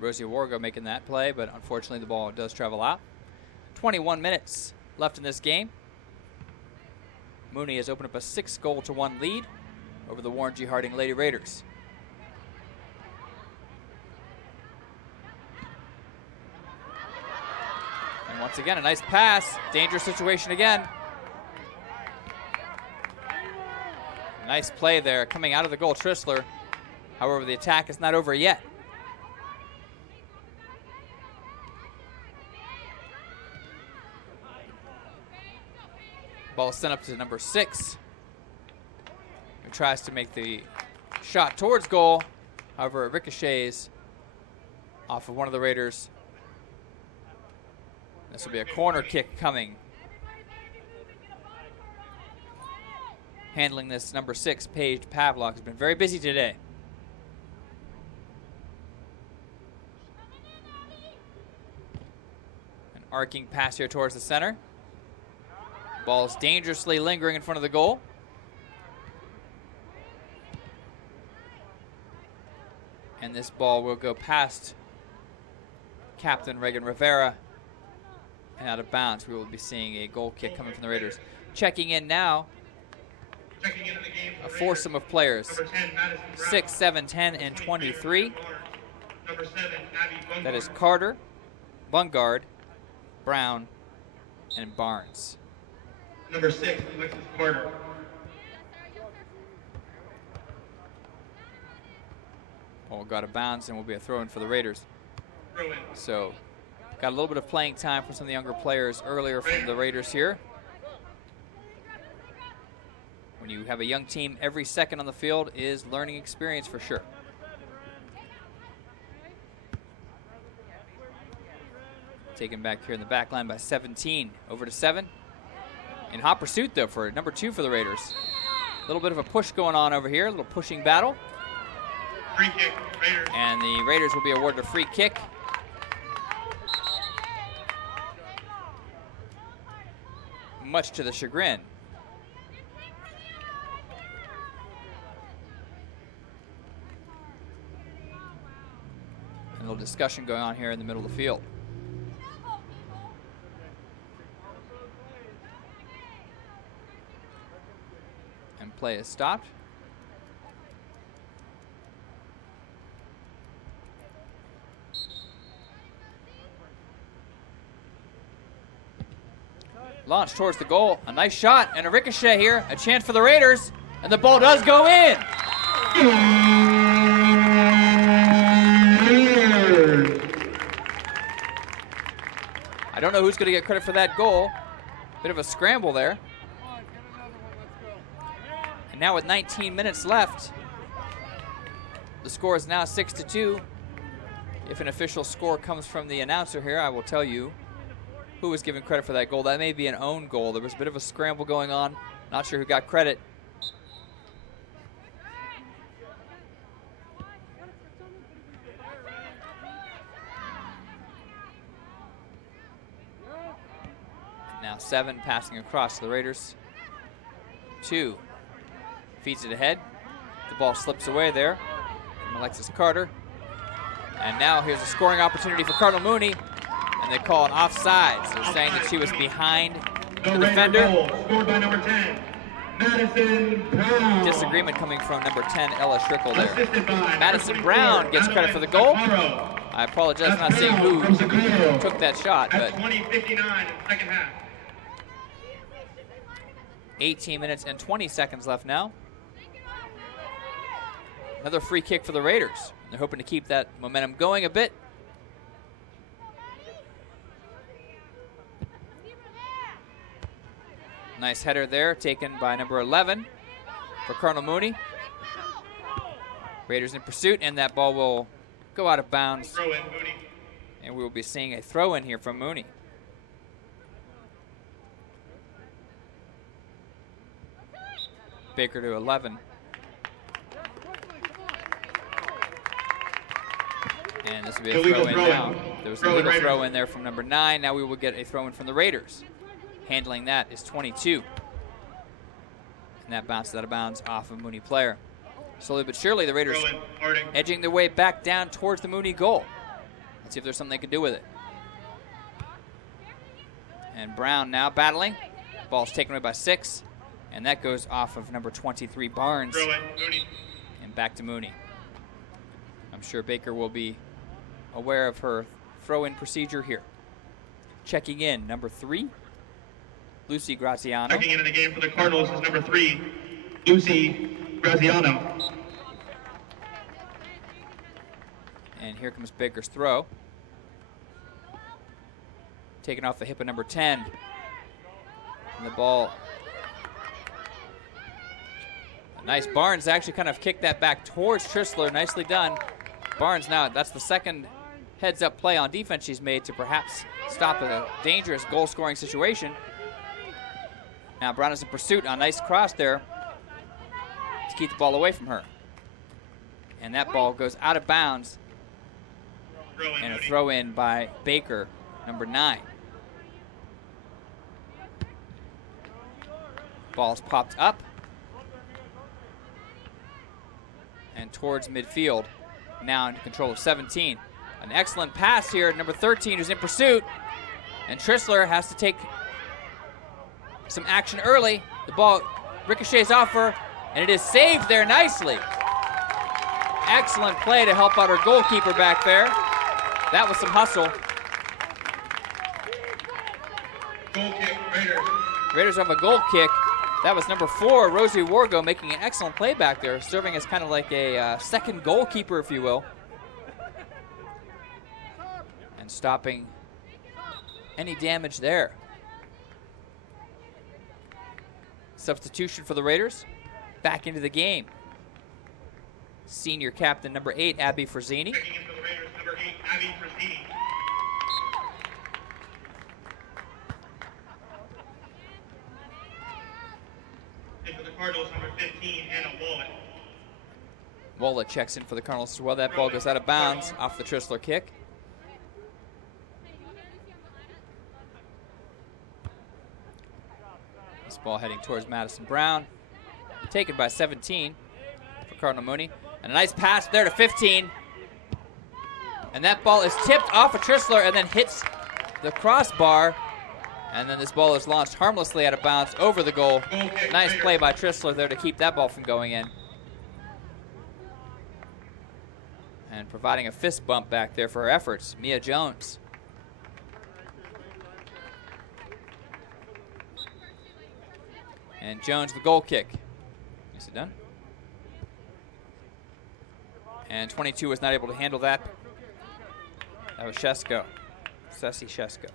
Rosie Wargo making that play, but unfortunately the ball does travel out. 21 minutes left in this game. Mooney has opened up a 6-1 lead over the Warren G. Harding Lady Raiders. And once again, a nice pass. Dangerous situation again. Nice play there coming out of the goal, Trissler. However, the attack is not over yet. Ball is sent up to number 6, who tries to make the shot towards goal. However, it ricochets off of one of the Raiders. This will be a corner kick coming. Handling this, number 6, Paige Pavlock, has been very busy today. An arcing pass here towards the center. Ball is dangerously lingering in front of the goal. And this ball will go past Captain Reagan Rivera and out of bounds. We will be seeing a goal kick coming from the Raiders. Checking in now, a foursome of players, 6, 7, 10, and 23. That is Carter, Bungard, Brown, and Barnes. Number 6, Alexis Carter. Ball got a bounce and will be a throw-in for the Raiders. So, got a little bit of playing time for some of the younger players earlier from the Raiders here. When you have a young team, every second on the field is learning experience for sure. Taken back here in the back line by 17. Over to 7. In hot pursuit, though, for number 2 for the Raiders. A little bit of a push going on over here, a little pushing battle. Free kick, Raiders. And the Raiders will be awarded a free kick. Much to the chagrin little discussion going on here in the middle of the field. And play is stopped. Launch towards the goal. A nice shot and a ricochet here. A chance for the Raiders. And the ball does go in. I don't know who's going to get credit for that goal. Bit of a scramble there. And now with 19 minutes left, the score is now 6-2. If an official score comes from the announcer here, I will tell you who was given credit for that goal. That may be an own goal. There was a bit of a scramble going on. Not sure who got credit. Now 7 passing across to the Raiders. 2 feeds it ahead. The ball slips away there from Alexis Carter. And now here's a scoring opportunity for Cardinal Mooney. And they call it offside. So they're saying that she was behind the defender. Scored by number 10, Madison Brown. Disagreement coming from number 10, Ella Schrickle there. Madison Brown gets credit for the goal. I apologize for not seeing who took that shot, but 20:59 in the second half. 18 minutes and 20 seconds left now. Another free kick for the Raiders. They're hoping to keep that momentum going a bit. Nice header there, taken by number 11 for Cardinal Mooney. Raiders in pursuit, and that ball will go out of bounds. Throw in, Mooney. And we will be seeing a throw in here from Mooney. Baker to 11. And this will be a throw in now. There was an illegal throw in there from number 9. Now we will get a throw in from the Raiders. Handling that is 22. And that bounces out of bounds off of Mooney player. Slowly but surely, the Raiders edging their way back down towards the Mooney goal. Let's see if there's something they can do with it. And Brown now battling. Ball's taken away by 6. And that goes off of number 23, Barnes. And back to Mooney. I'm sure Baker will be aware of her throw-in procedure here. Checking in, number 3, Lucy Graziano. Checking into the game for the Cardinals is number 3, Lucy Graziano. And here comes Baker's throw. Taken off the hip of number 10. And the ball. Nice. Barnes actually kind of kicked that back towards Trissler. Nicely done. Barnes now, that's the second heads-up play on defense she's made to perhaps stop a dangerous goal-scoring situation. Now Brown is in pursuit. A nice cross there to keep the ball away from her. And that ball goes out of bounds. And a throw-in by Baker, number 9. Ball's popped up and towards midfield. Now in control of 17. An excellent pass here, number 13, who's in pursuit. And Trissler has to take some action early. The ball ricochets off her, and it is saved there nicely. Excellent play to help out her goalkeeper back there. That was some hustle. Goal kick, Raiders. Raiders have a goal kick. That was number 4, Rosie Wargo, making an excellent play back there, serving as kind of like a second goalkeeper, if you will. And stopping any damage there. Substitution for the Raiders. Back into the game. Senior captain number 8, Abby Frazzini. Checking in for the Raiders, number 8, Abby Frazzini. And for the Cardinals, number 15, Anna Wallet. Wallet checks in for the Cardinals as well. That ball goes out of bounds off the Trissler kick. This ball heading towards Madison Brown. Taken by 17 for Cardinal Mooney. And a nice pass there to 15. And that ball is tipped off of Trissler and then hits the crossbar. And then this ball is launched harmlessly out of bounds over the goal. Nice play by Trissler there to keep that ball from going in. And providing a fist bump back there for her efforts, Mia Jones. And Jones, the goal kick. Is it done? And 22 was not able to handle that. That was Shesko. Ceci Shesko.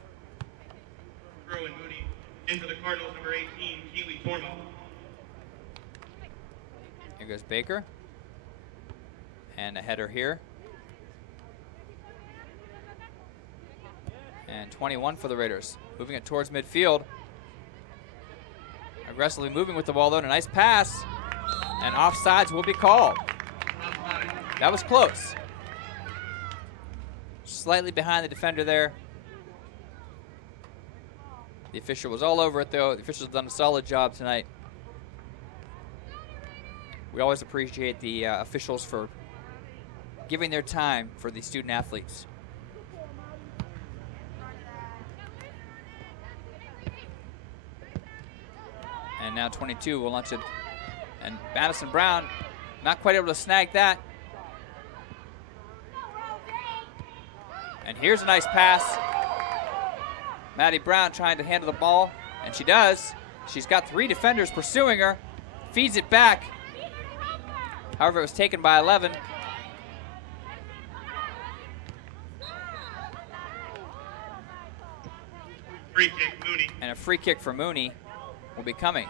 Mooney into the Cardinals, number 18, Keely Torma. Here goes Baker. And a header here. And 21 for the Raiders. Moving it towards midfield. Aggressively moving with the ball, though, and a nice pass. And offsides will be called. That was close. Slightly behind the defender there. The official was all over it, though. The official's done a solid job tonight. We always appreciate the officials for giving their time for the student athletes. And now 22 will launch it. And Madison Brown not quite able to snag that. And here's a nice pass. Maddie Brown trying to handle the ball, and she does. She's got 3 defenders pursuing her. Feeds it back. However, it was taken by 11. Free kick, Mooney. And a free kick for Mooney will be coming.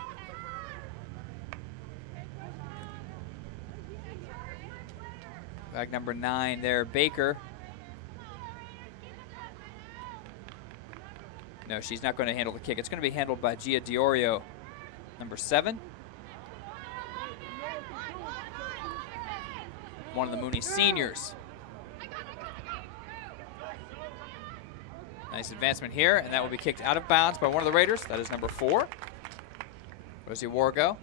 Bag number 9 there, Baker. No, she's not going to handle the kick. It's going to be handled by Gia Diorio, number 7. One of the Mooney seniors. Nice advancement here, and that will be kicked out of bounds by one of the Raiders. That is number 4, Rosie Wargo.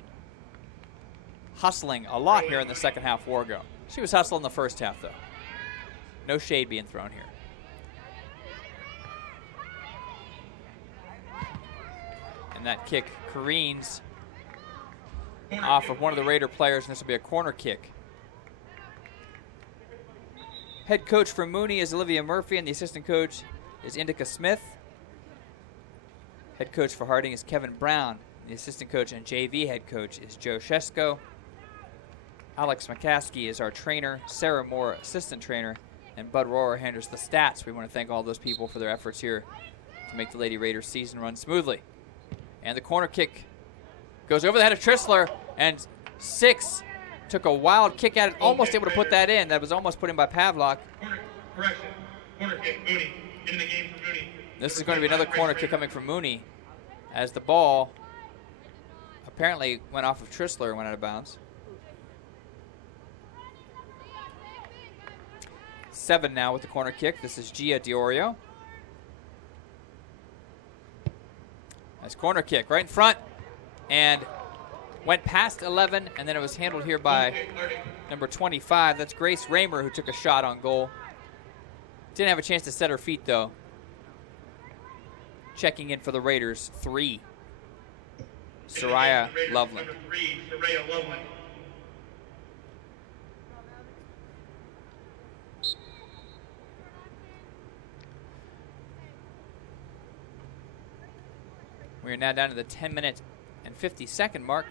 Hustling a lot here in the second half, Wargo. She was hustling the first half, though. No shade being thrown here. And that kick careens off of one of the Raider players, and this will be a corner kick. Head coach for Mooney is Olivia Murphy, and the assistant coach is Indica Smith. Head coach for Harding is Kevin Brown. The assistant coach and JV head coach is Joe Shesko. Alex McCaskey is our trainer. Sarah Moore, assistant trainer. And Bud Rohrer handles the stats. We want to thank all those people for their efforts here to make the Lady Raiders season run smoothly. And the corner kick goes over the head of Trissler, and 6 took a wild kick at it, almost able to put that in. That was almost put in by Pavlock. Correction. Corner kick, Mooney. In the game for Mooney. This is going to be another corner kick coming from Mooney, as the ball apparently went off of Trissler and went out of bounds. 7 now with the corner kick. This is Gia Diorio. Nice corner kick right in front, and went past 11, and then it was handled here by number 25. That's Grace Raymer, who took a shot on goal. Didn't have a chance to set her feet, though. Checking in for the Raiders, 3. Soraya Loveland. Number 3, Soraya Loveland. We are now down to the 10-minute and 50-second mark.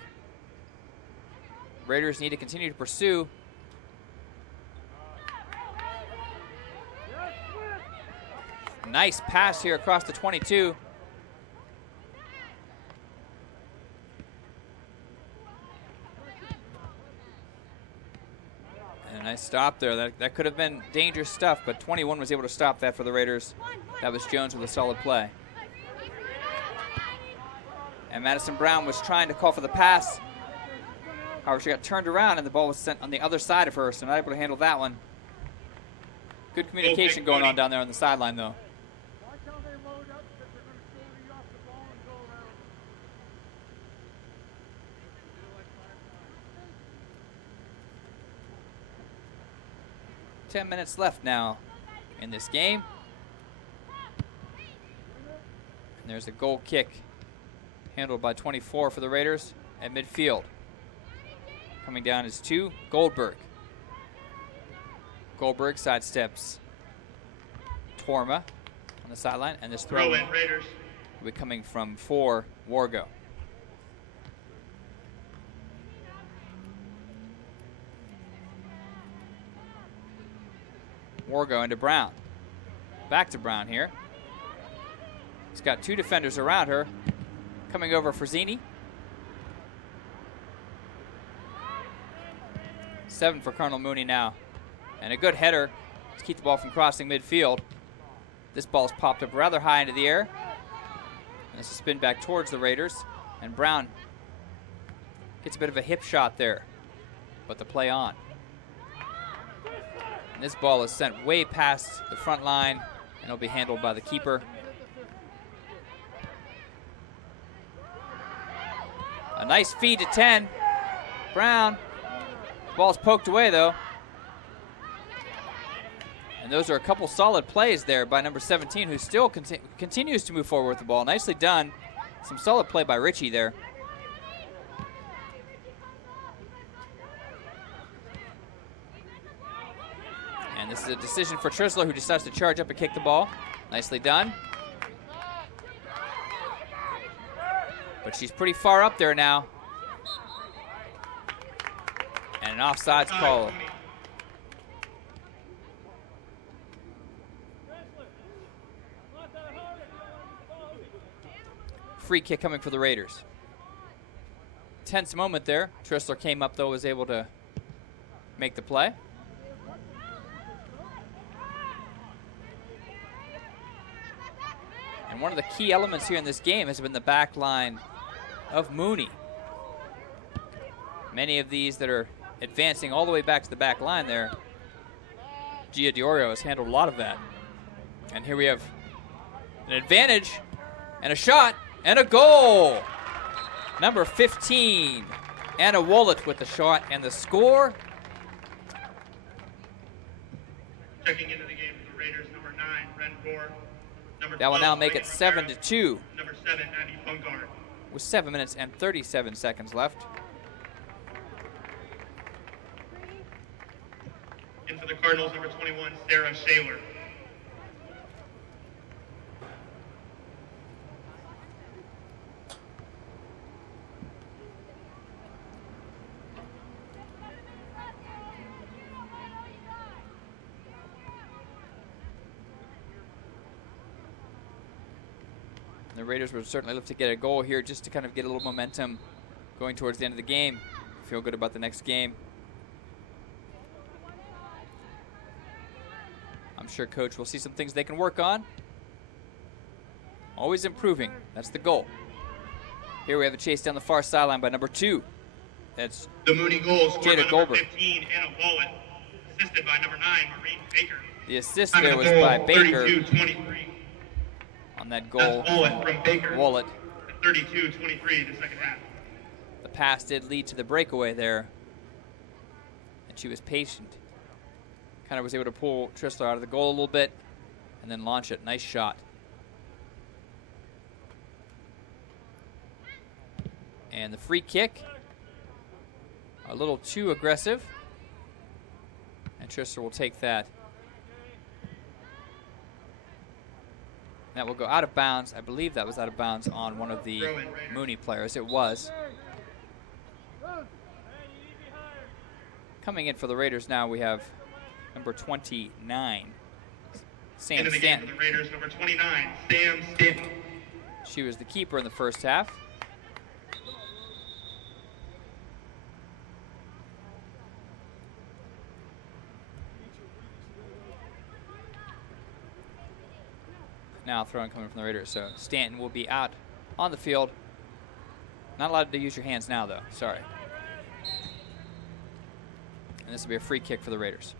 Raiders need to continue to pursue. Nice pass here across the 22. And a nice stop there. That could have been dangerous stuff, but 21 was able to stop that for the Raiders. That was Jones with a solid play. And Madison Brown was trying to call for the pass. However, she got turned around and the ball was sent on the other side of her, so not able to handle that one. Good communication going on down there on the sideline, though. Watch how they load up, because they're going to throw you off the ball and go around. 10 minutes left now in this game. And there's a goal kick handled by 24 for the Raiders at midfield. Coming down is 2, Goldberg. Goldberg sidesteps Torma on the sideline, and this throw will be coming from 4, Wargo. Wargo into Brown. Back to Brown here. He's got 2 defenders around her. Coming over for Zini. 7 for Cardinal Mooney now. And a good header to keep the ball from crossing midfield. This ball's popped up rather high into the air. And it's a spin back towards the Raiders. And Brown gets a bit of a hip shot there. But the play on. And this ball is sent way past the front line. And it'll be handled by the keeper. A nice feed to 10. Brown. Ball's poked away, though. And those are a couple solid plays there by number 17, who still continues to move forward with the ball. Nicely done. Some solid play by Richie there. And this is a decision for Trisler, who decides to charge up and kick the ball. Nicely done. But she's pretty far up there now. And an offsides call. Free kick coming for the Raiders. Tense moment there. Trisler came up, though, was able to make the play. And one of the key elements here in this game has been the back line of Mooney. Many of these that are advancing all the way back to the back line there. Gia Diorio has handled a lot of that. And here we have an advantage and a shot and a goal. Number 15, Anna Wollet with the shot and the score. Checking into the game for the Raiders, number 9, Ren Gore. That will now make it 7-2. Number 7, Abby Bungard. With 7 minutes and 37 seconds left. In for the Cardinals, number 21, Sarah Shaler. The Raiders would certainly love to get a goal here just to kind of get a little momentum going towards the end of the game. Feel good about the next game. I'm sure Coach will see some things they can work on. Always improving. That's the goal. Here we have a chase down the far sideline by number 2. That's the Mooney goal scored by Jada number Goldberg. 15, Anna Wallet, assisted by number 9, Maureen Baker. The assist there was by Baker 32-23. on that goal. That's Wallet from Baker. Wallet. 32-23 in the second half. The pass did lead to the breakaway there. And she was patient. Kind of was able to pull Trisler out of the goal a little bit and then launch it. Nice shot. And the free kick, a little too aggressive. And Trisler will take that. That will go out of bounds. I believe that was out of bounds on one of the Mooney players. It was. Coming in for the Raiders now, we have number 29, Sam Stanton. For the Raiders, number 29, Sam Stanton. She was the keeper in the first half. Now throwing coming from the Raiders, so Stanton will be out on the field. Not allowed to use your hands now, though. Sorry. And this will be a free kick for the Raiders.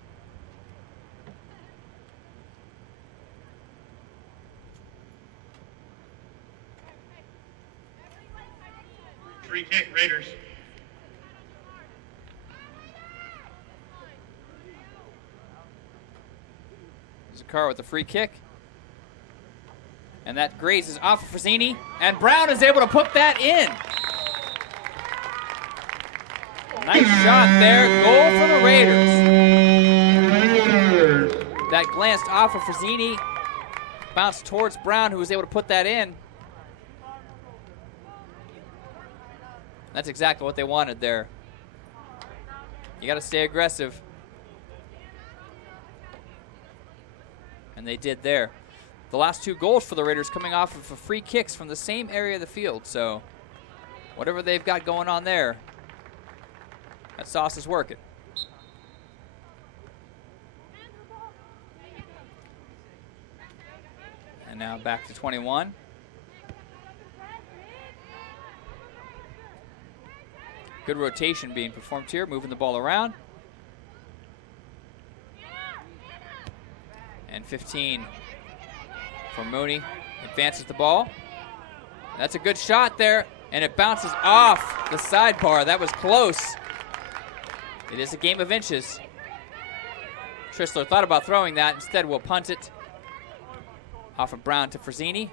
Free kick, Raiders. Zakara with the free kick. And that grazes off of Frazzini. And Brown is able to put that in. Nice shot there. Goal for the Raiders. That glanced off of Frazzini. Bounced towards Brown, who was able to put that in. That's exactly what they wanted there. You got to stay aggressive. And they did there. The last 2 goals for the Raiders coming off of free kicks from the same area of the field. So whatever they've got going on there, that sauce is working. And now back to 21. Good rotation being performed here, moving the ball around. And 15 for Mooney. Advances the ball. That's a good shot there, and it bounces off the sidebar. That was close. It is a game of inches. Tristler thought about throwing that. Instead, we'll punt it. Off of Brown to Frazzini.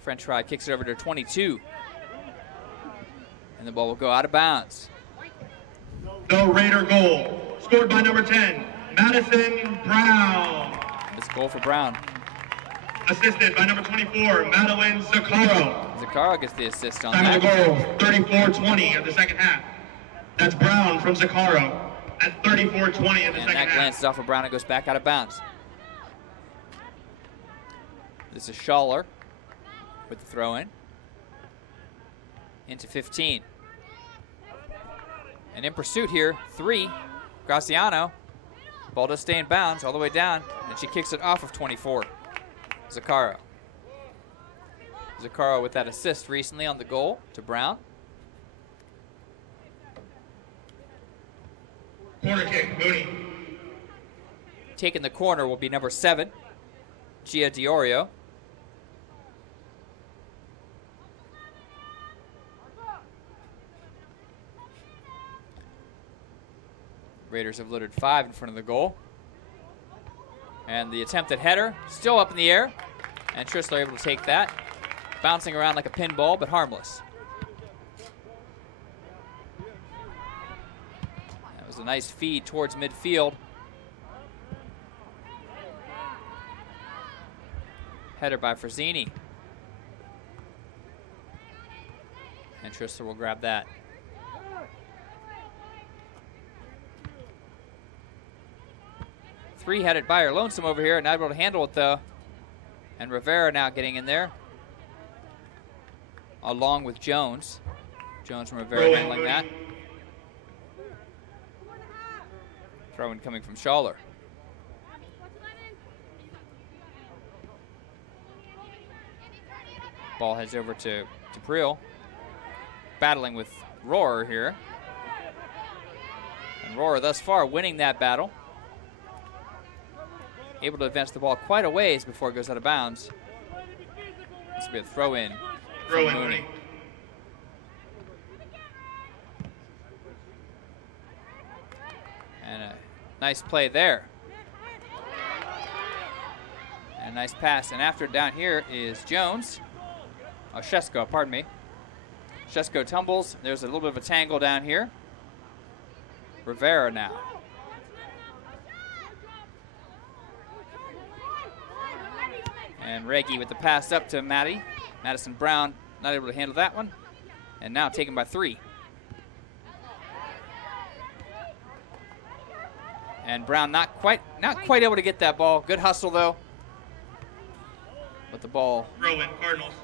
French Rod kicks it over to 22. And the ball will go out of bounds. The Raider goal, scored by number 10, Madison Brown. This goal for Brown. Assisted by number 24, Madeline Zakaro. Zakaro gets the assist on Time that. of the goal, 34-20 of the second half. That's Brown from Zakaro at 34-20 in the And second that half. glances off of Brown and goes back out of bounds. This is Schaller with the throw in. Into 15. And in pursuit here, 3. Graciano. Ball does stay in bounds all the way down, and she kicks it off of 24. Zakaro. Zakaro with that assist recently on the goal to Brown. Corner kick, Mooney. Taking the corner will be number 7, Gia Diorio. Raiders have loaded 5 in front of the goal. And the attempted header, still up in the air. And Tristler able to take that. Bouncing around like a pinball, but harmless. That was a nice feed towards midfield. Header by Frazzini. And Tristler will grab that. Three-headed by her Lonesome over here, not able to handle it though. And Rivera now getting in there, along with Jones. Jones and Rivera handling that. Throw-in coming from Schaller. Ball heads over to Priel, battling with Rohrer here. And Rohrer thus far winning that battle. Able to advance the ball quite a ways before it goes out of bounds. This will be a throw-in from Mooney. And a nice play there. And a nice pass. And after down here is Jones. Oh, Shesko, pardon me. Shesko tumbles. There's a little bit of a tangle down here. Rivera now. And Reggie with the pass up to Maddie. Madison Brown not able to handle that one. And now taken by 3. And Brown not quite able to get that ball. Good hustle though. But the ball Throw-in, Cardinals.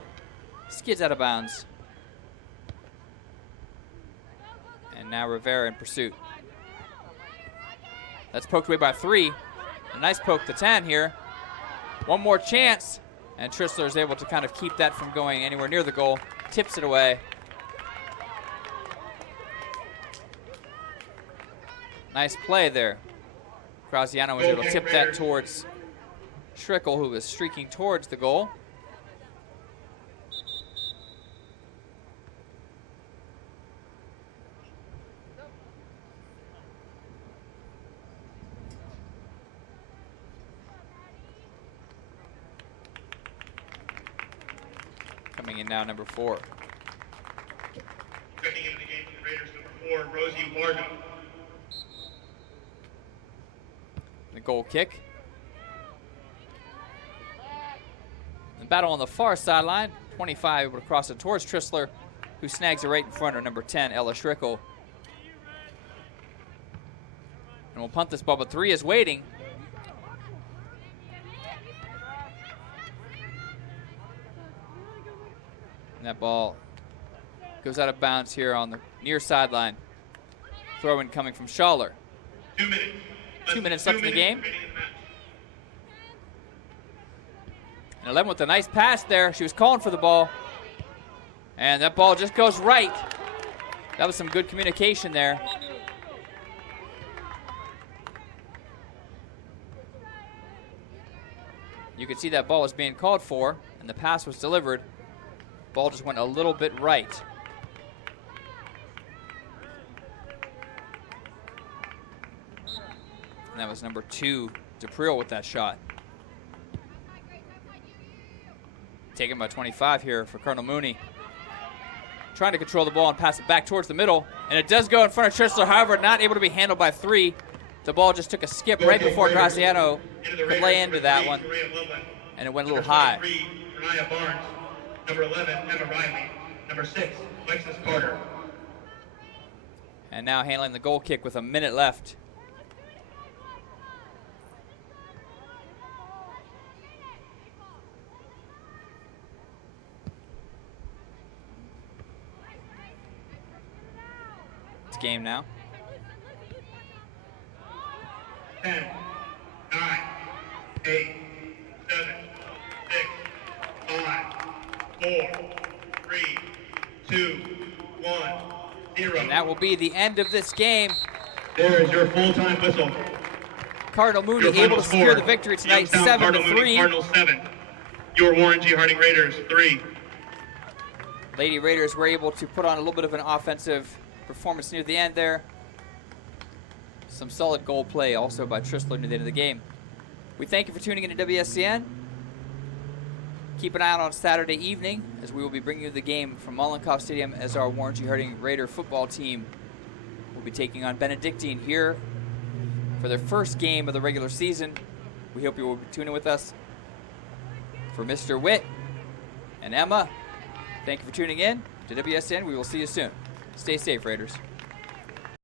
skids out of bounds. And now Rivera in pursuit. That's poked away by 3. A nice poke to 10 here. One more chance, and Tristler is able to kind of keep that from going anywhere near the goal. Tips it away. Nice play there. Graziano was able to tip that towards Schrickle, who was streaking towards the goal. Coming in now, number 4. Checking into the game for the Raiders, number 4, Rosie Varga. The goal kick. The battle on the far sideline. 25 able to cross it towards Tristler, who snags it right in front of number 10, Ella Schrickle. And we'll punt this ball, but 3 is waiting. And that ball goes out of bounds here on the near sideline. Throw in coming from Schaller. 2 minutes. 2 minutes left in the game. And 11 with a nice pass there. She was calling for the ball. And that ball just goes right. That was some good communication there. You could see that ball was being called for, and the pass was delivered. Ball just went a little bit right. And that was number 2, DePriel, with that shot. Taken by 25 here for Cardinal Mooney. Trying to control the ball and pass it back towards the middle. And it does go in front of Tristler, however, not able to be handled by 3. The ball just took a skip right before Graciano could lay into that one. And it went a little high. Renaya Barnes. Number 11, Emma Riley. Number 6, Alexis Carter. And now handling the goal kick with a minute left. It's game now. 10, 9, 8, 7, 6, 5, 4, 3, 2, 1, 0. And that will be the end of this game. There is your full-time whistle. Cardinal Mooney Your final able to secure score, the victory tonight, Youngstown Cardinal Mooney 7-3. Cardinals 7. Your Warren G. Harding Raiders 3. Lady Raiders were able to put on a little bit of an offensive performance near the end there. Some solid goal play also by Tristler near the end of the game. We thank you for tuning in to WSCN. Keep an eye out on Saturday evening as we will be bringing you the game from Mollenkopf Stadium as our Warren G. Harding Raider football team will be taking on Benedictine here for their first game of the regular season. We hope you will be tuning with us. For Mr. Witt and Emma, thank you for tuning in to WSN. We will see you soon. Stay safe, Raiders.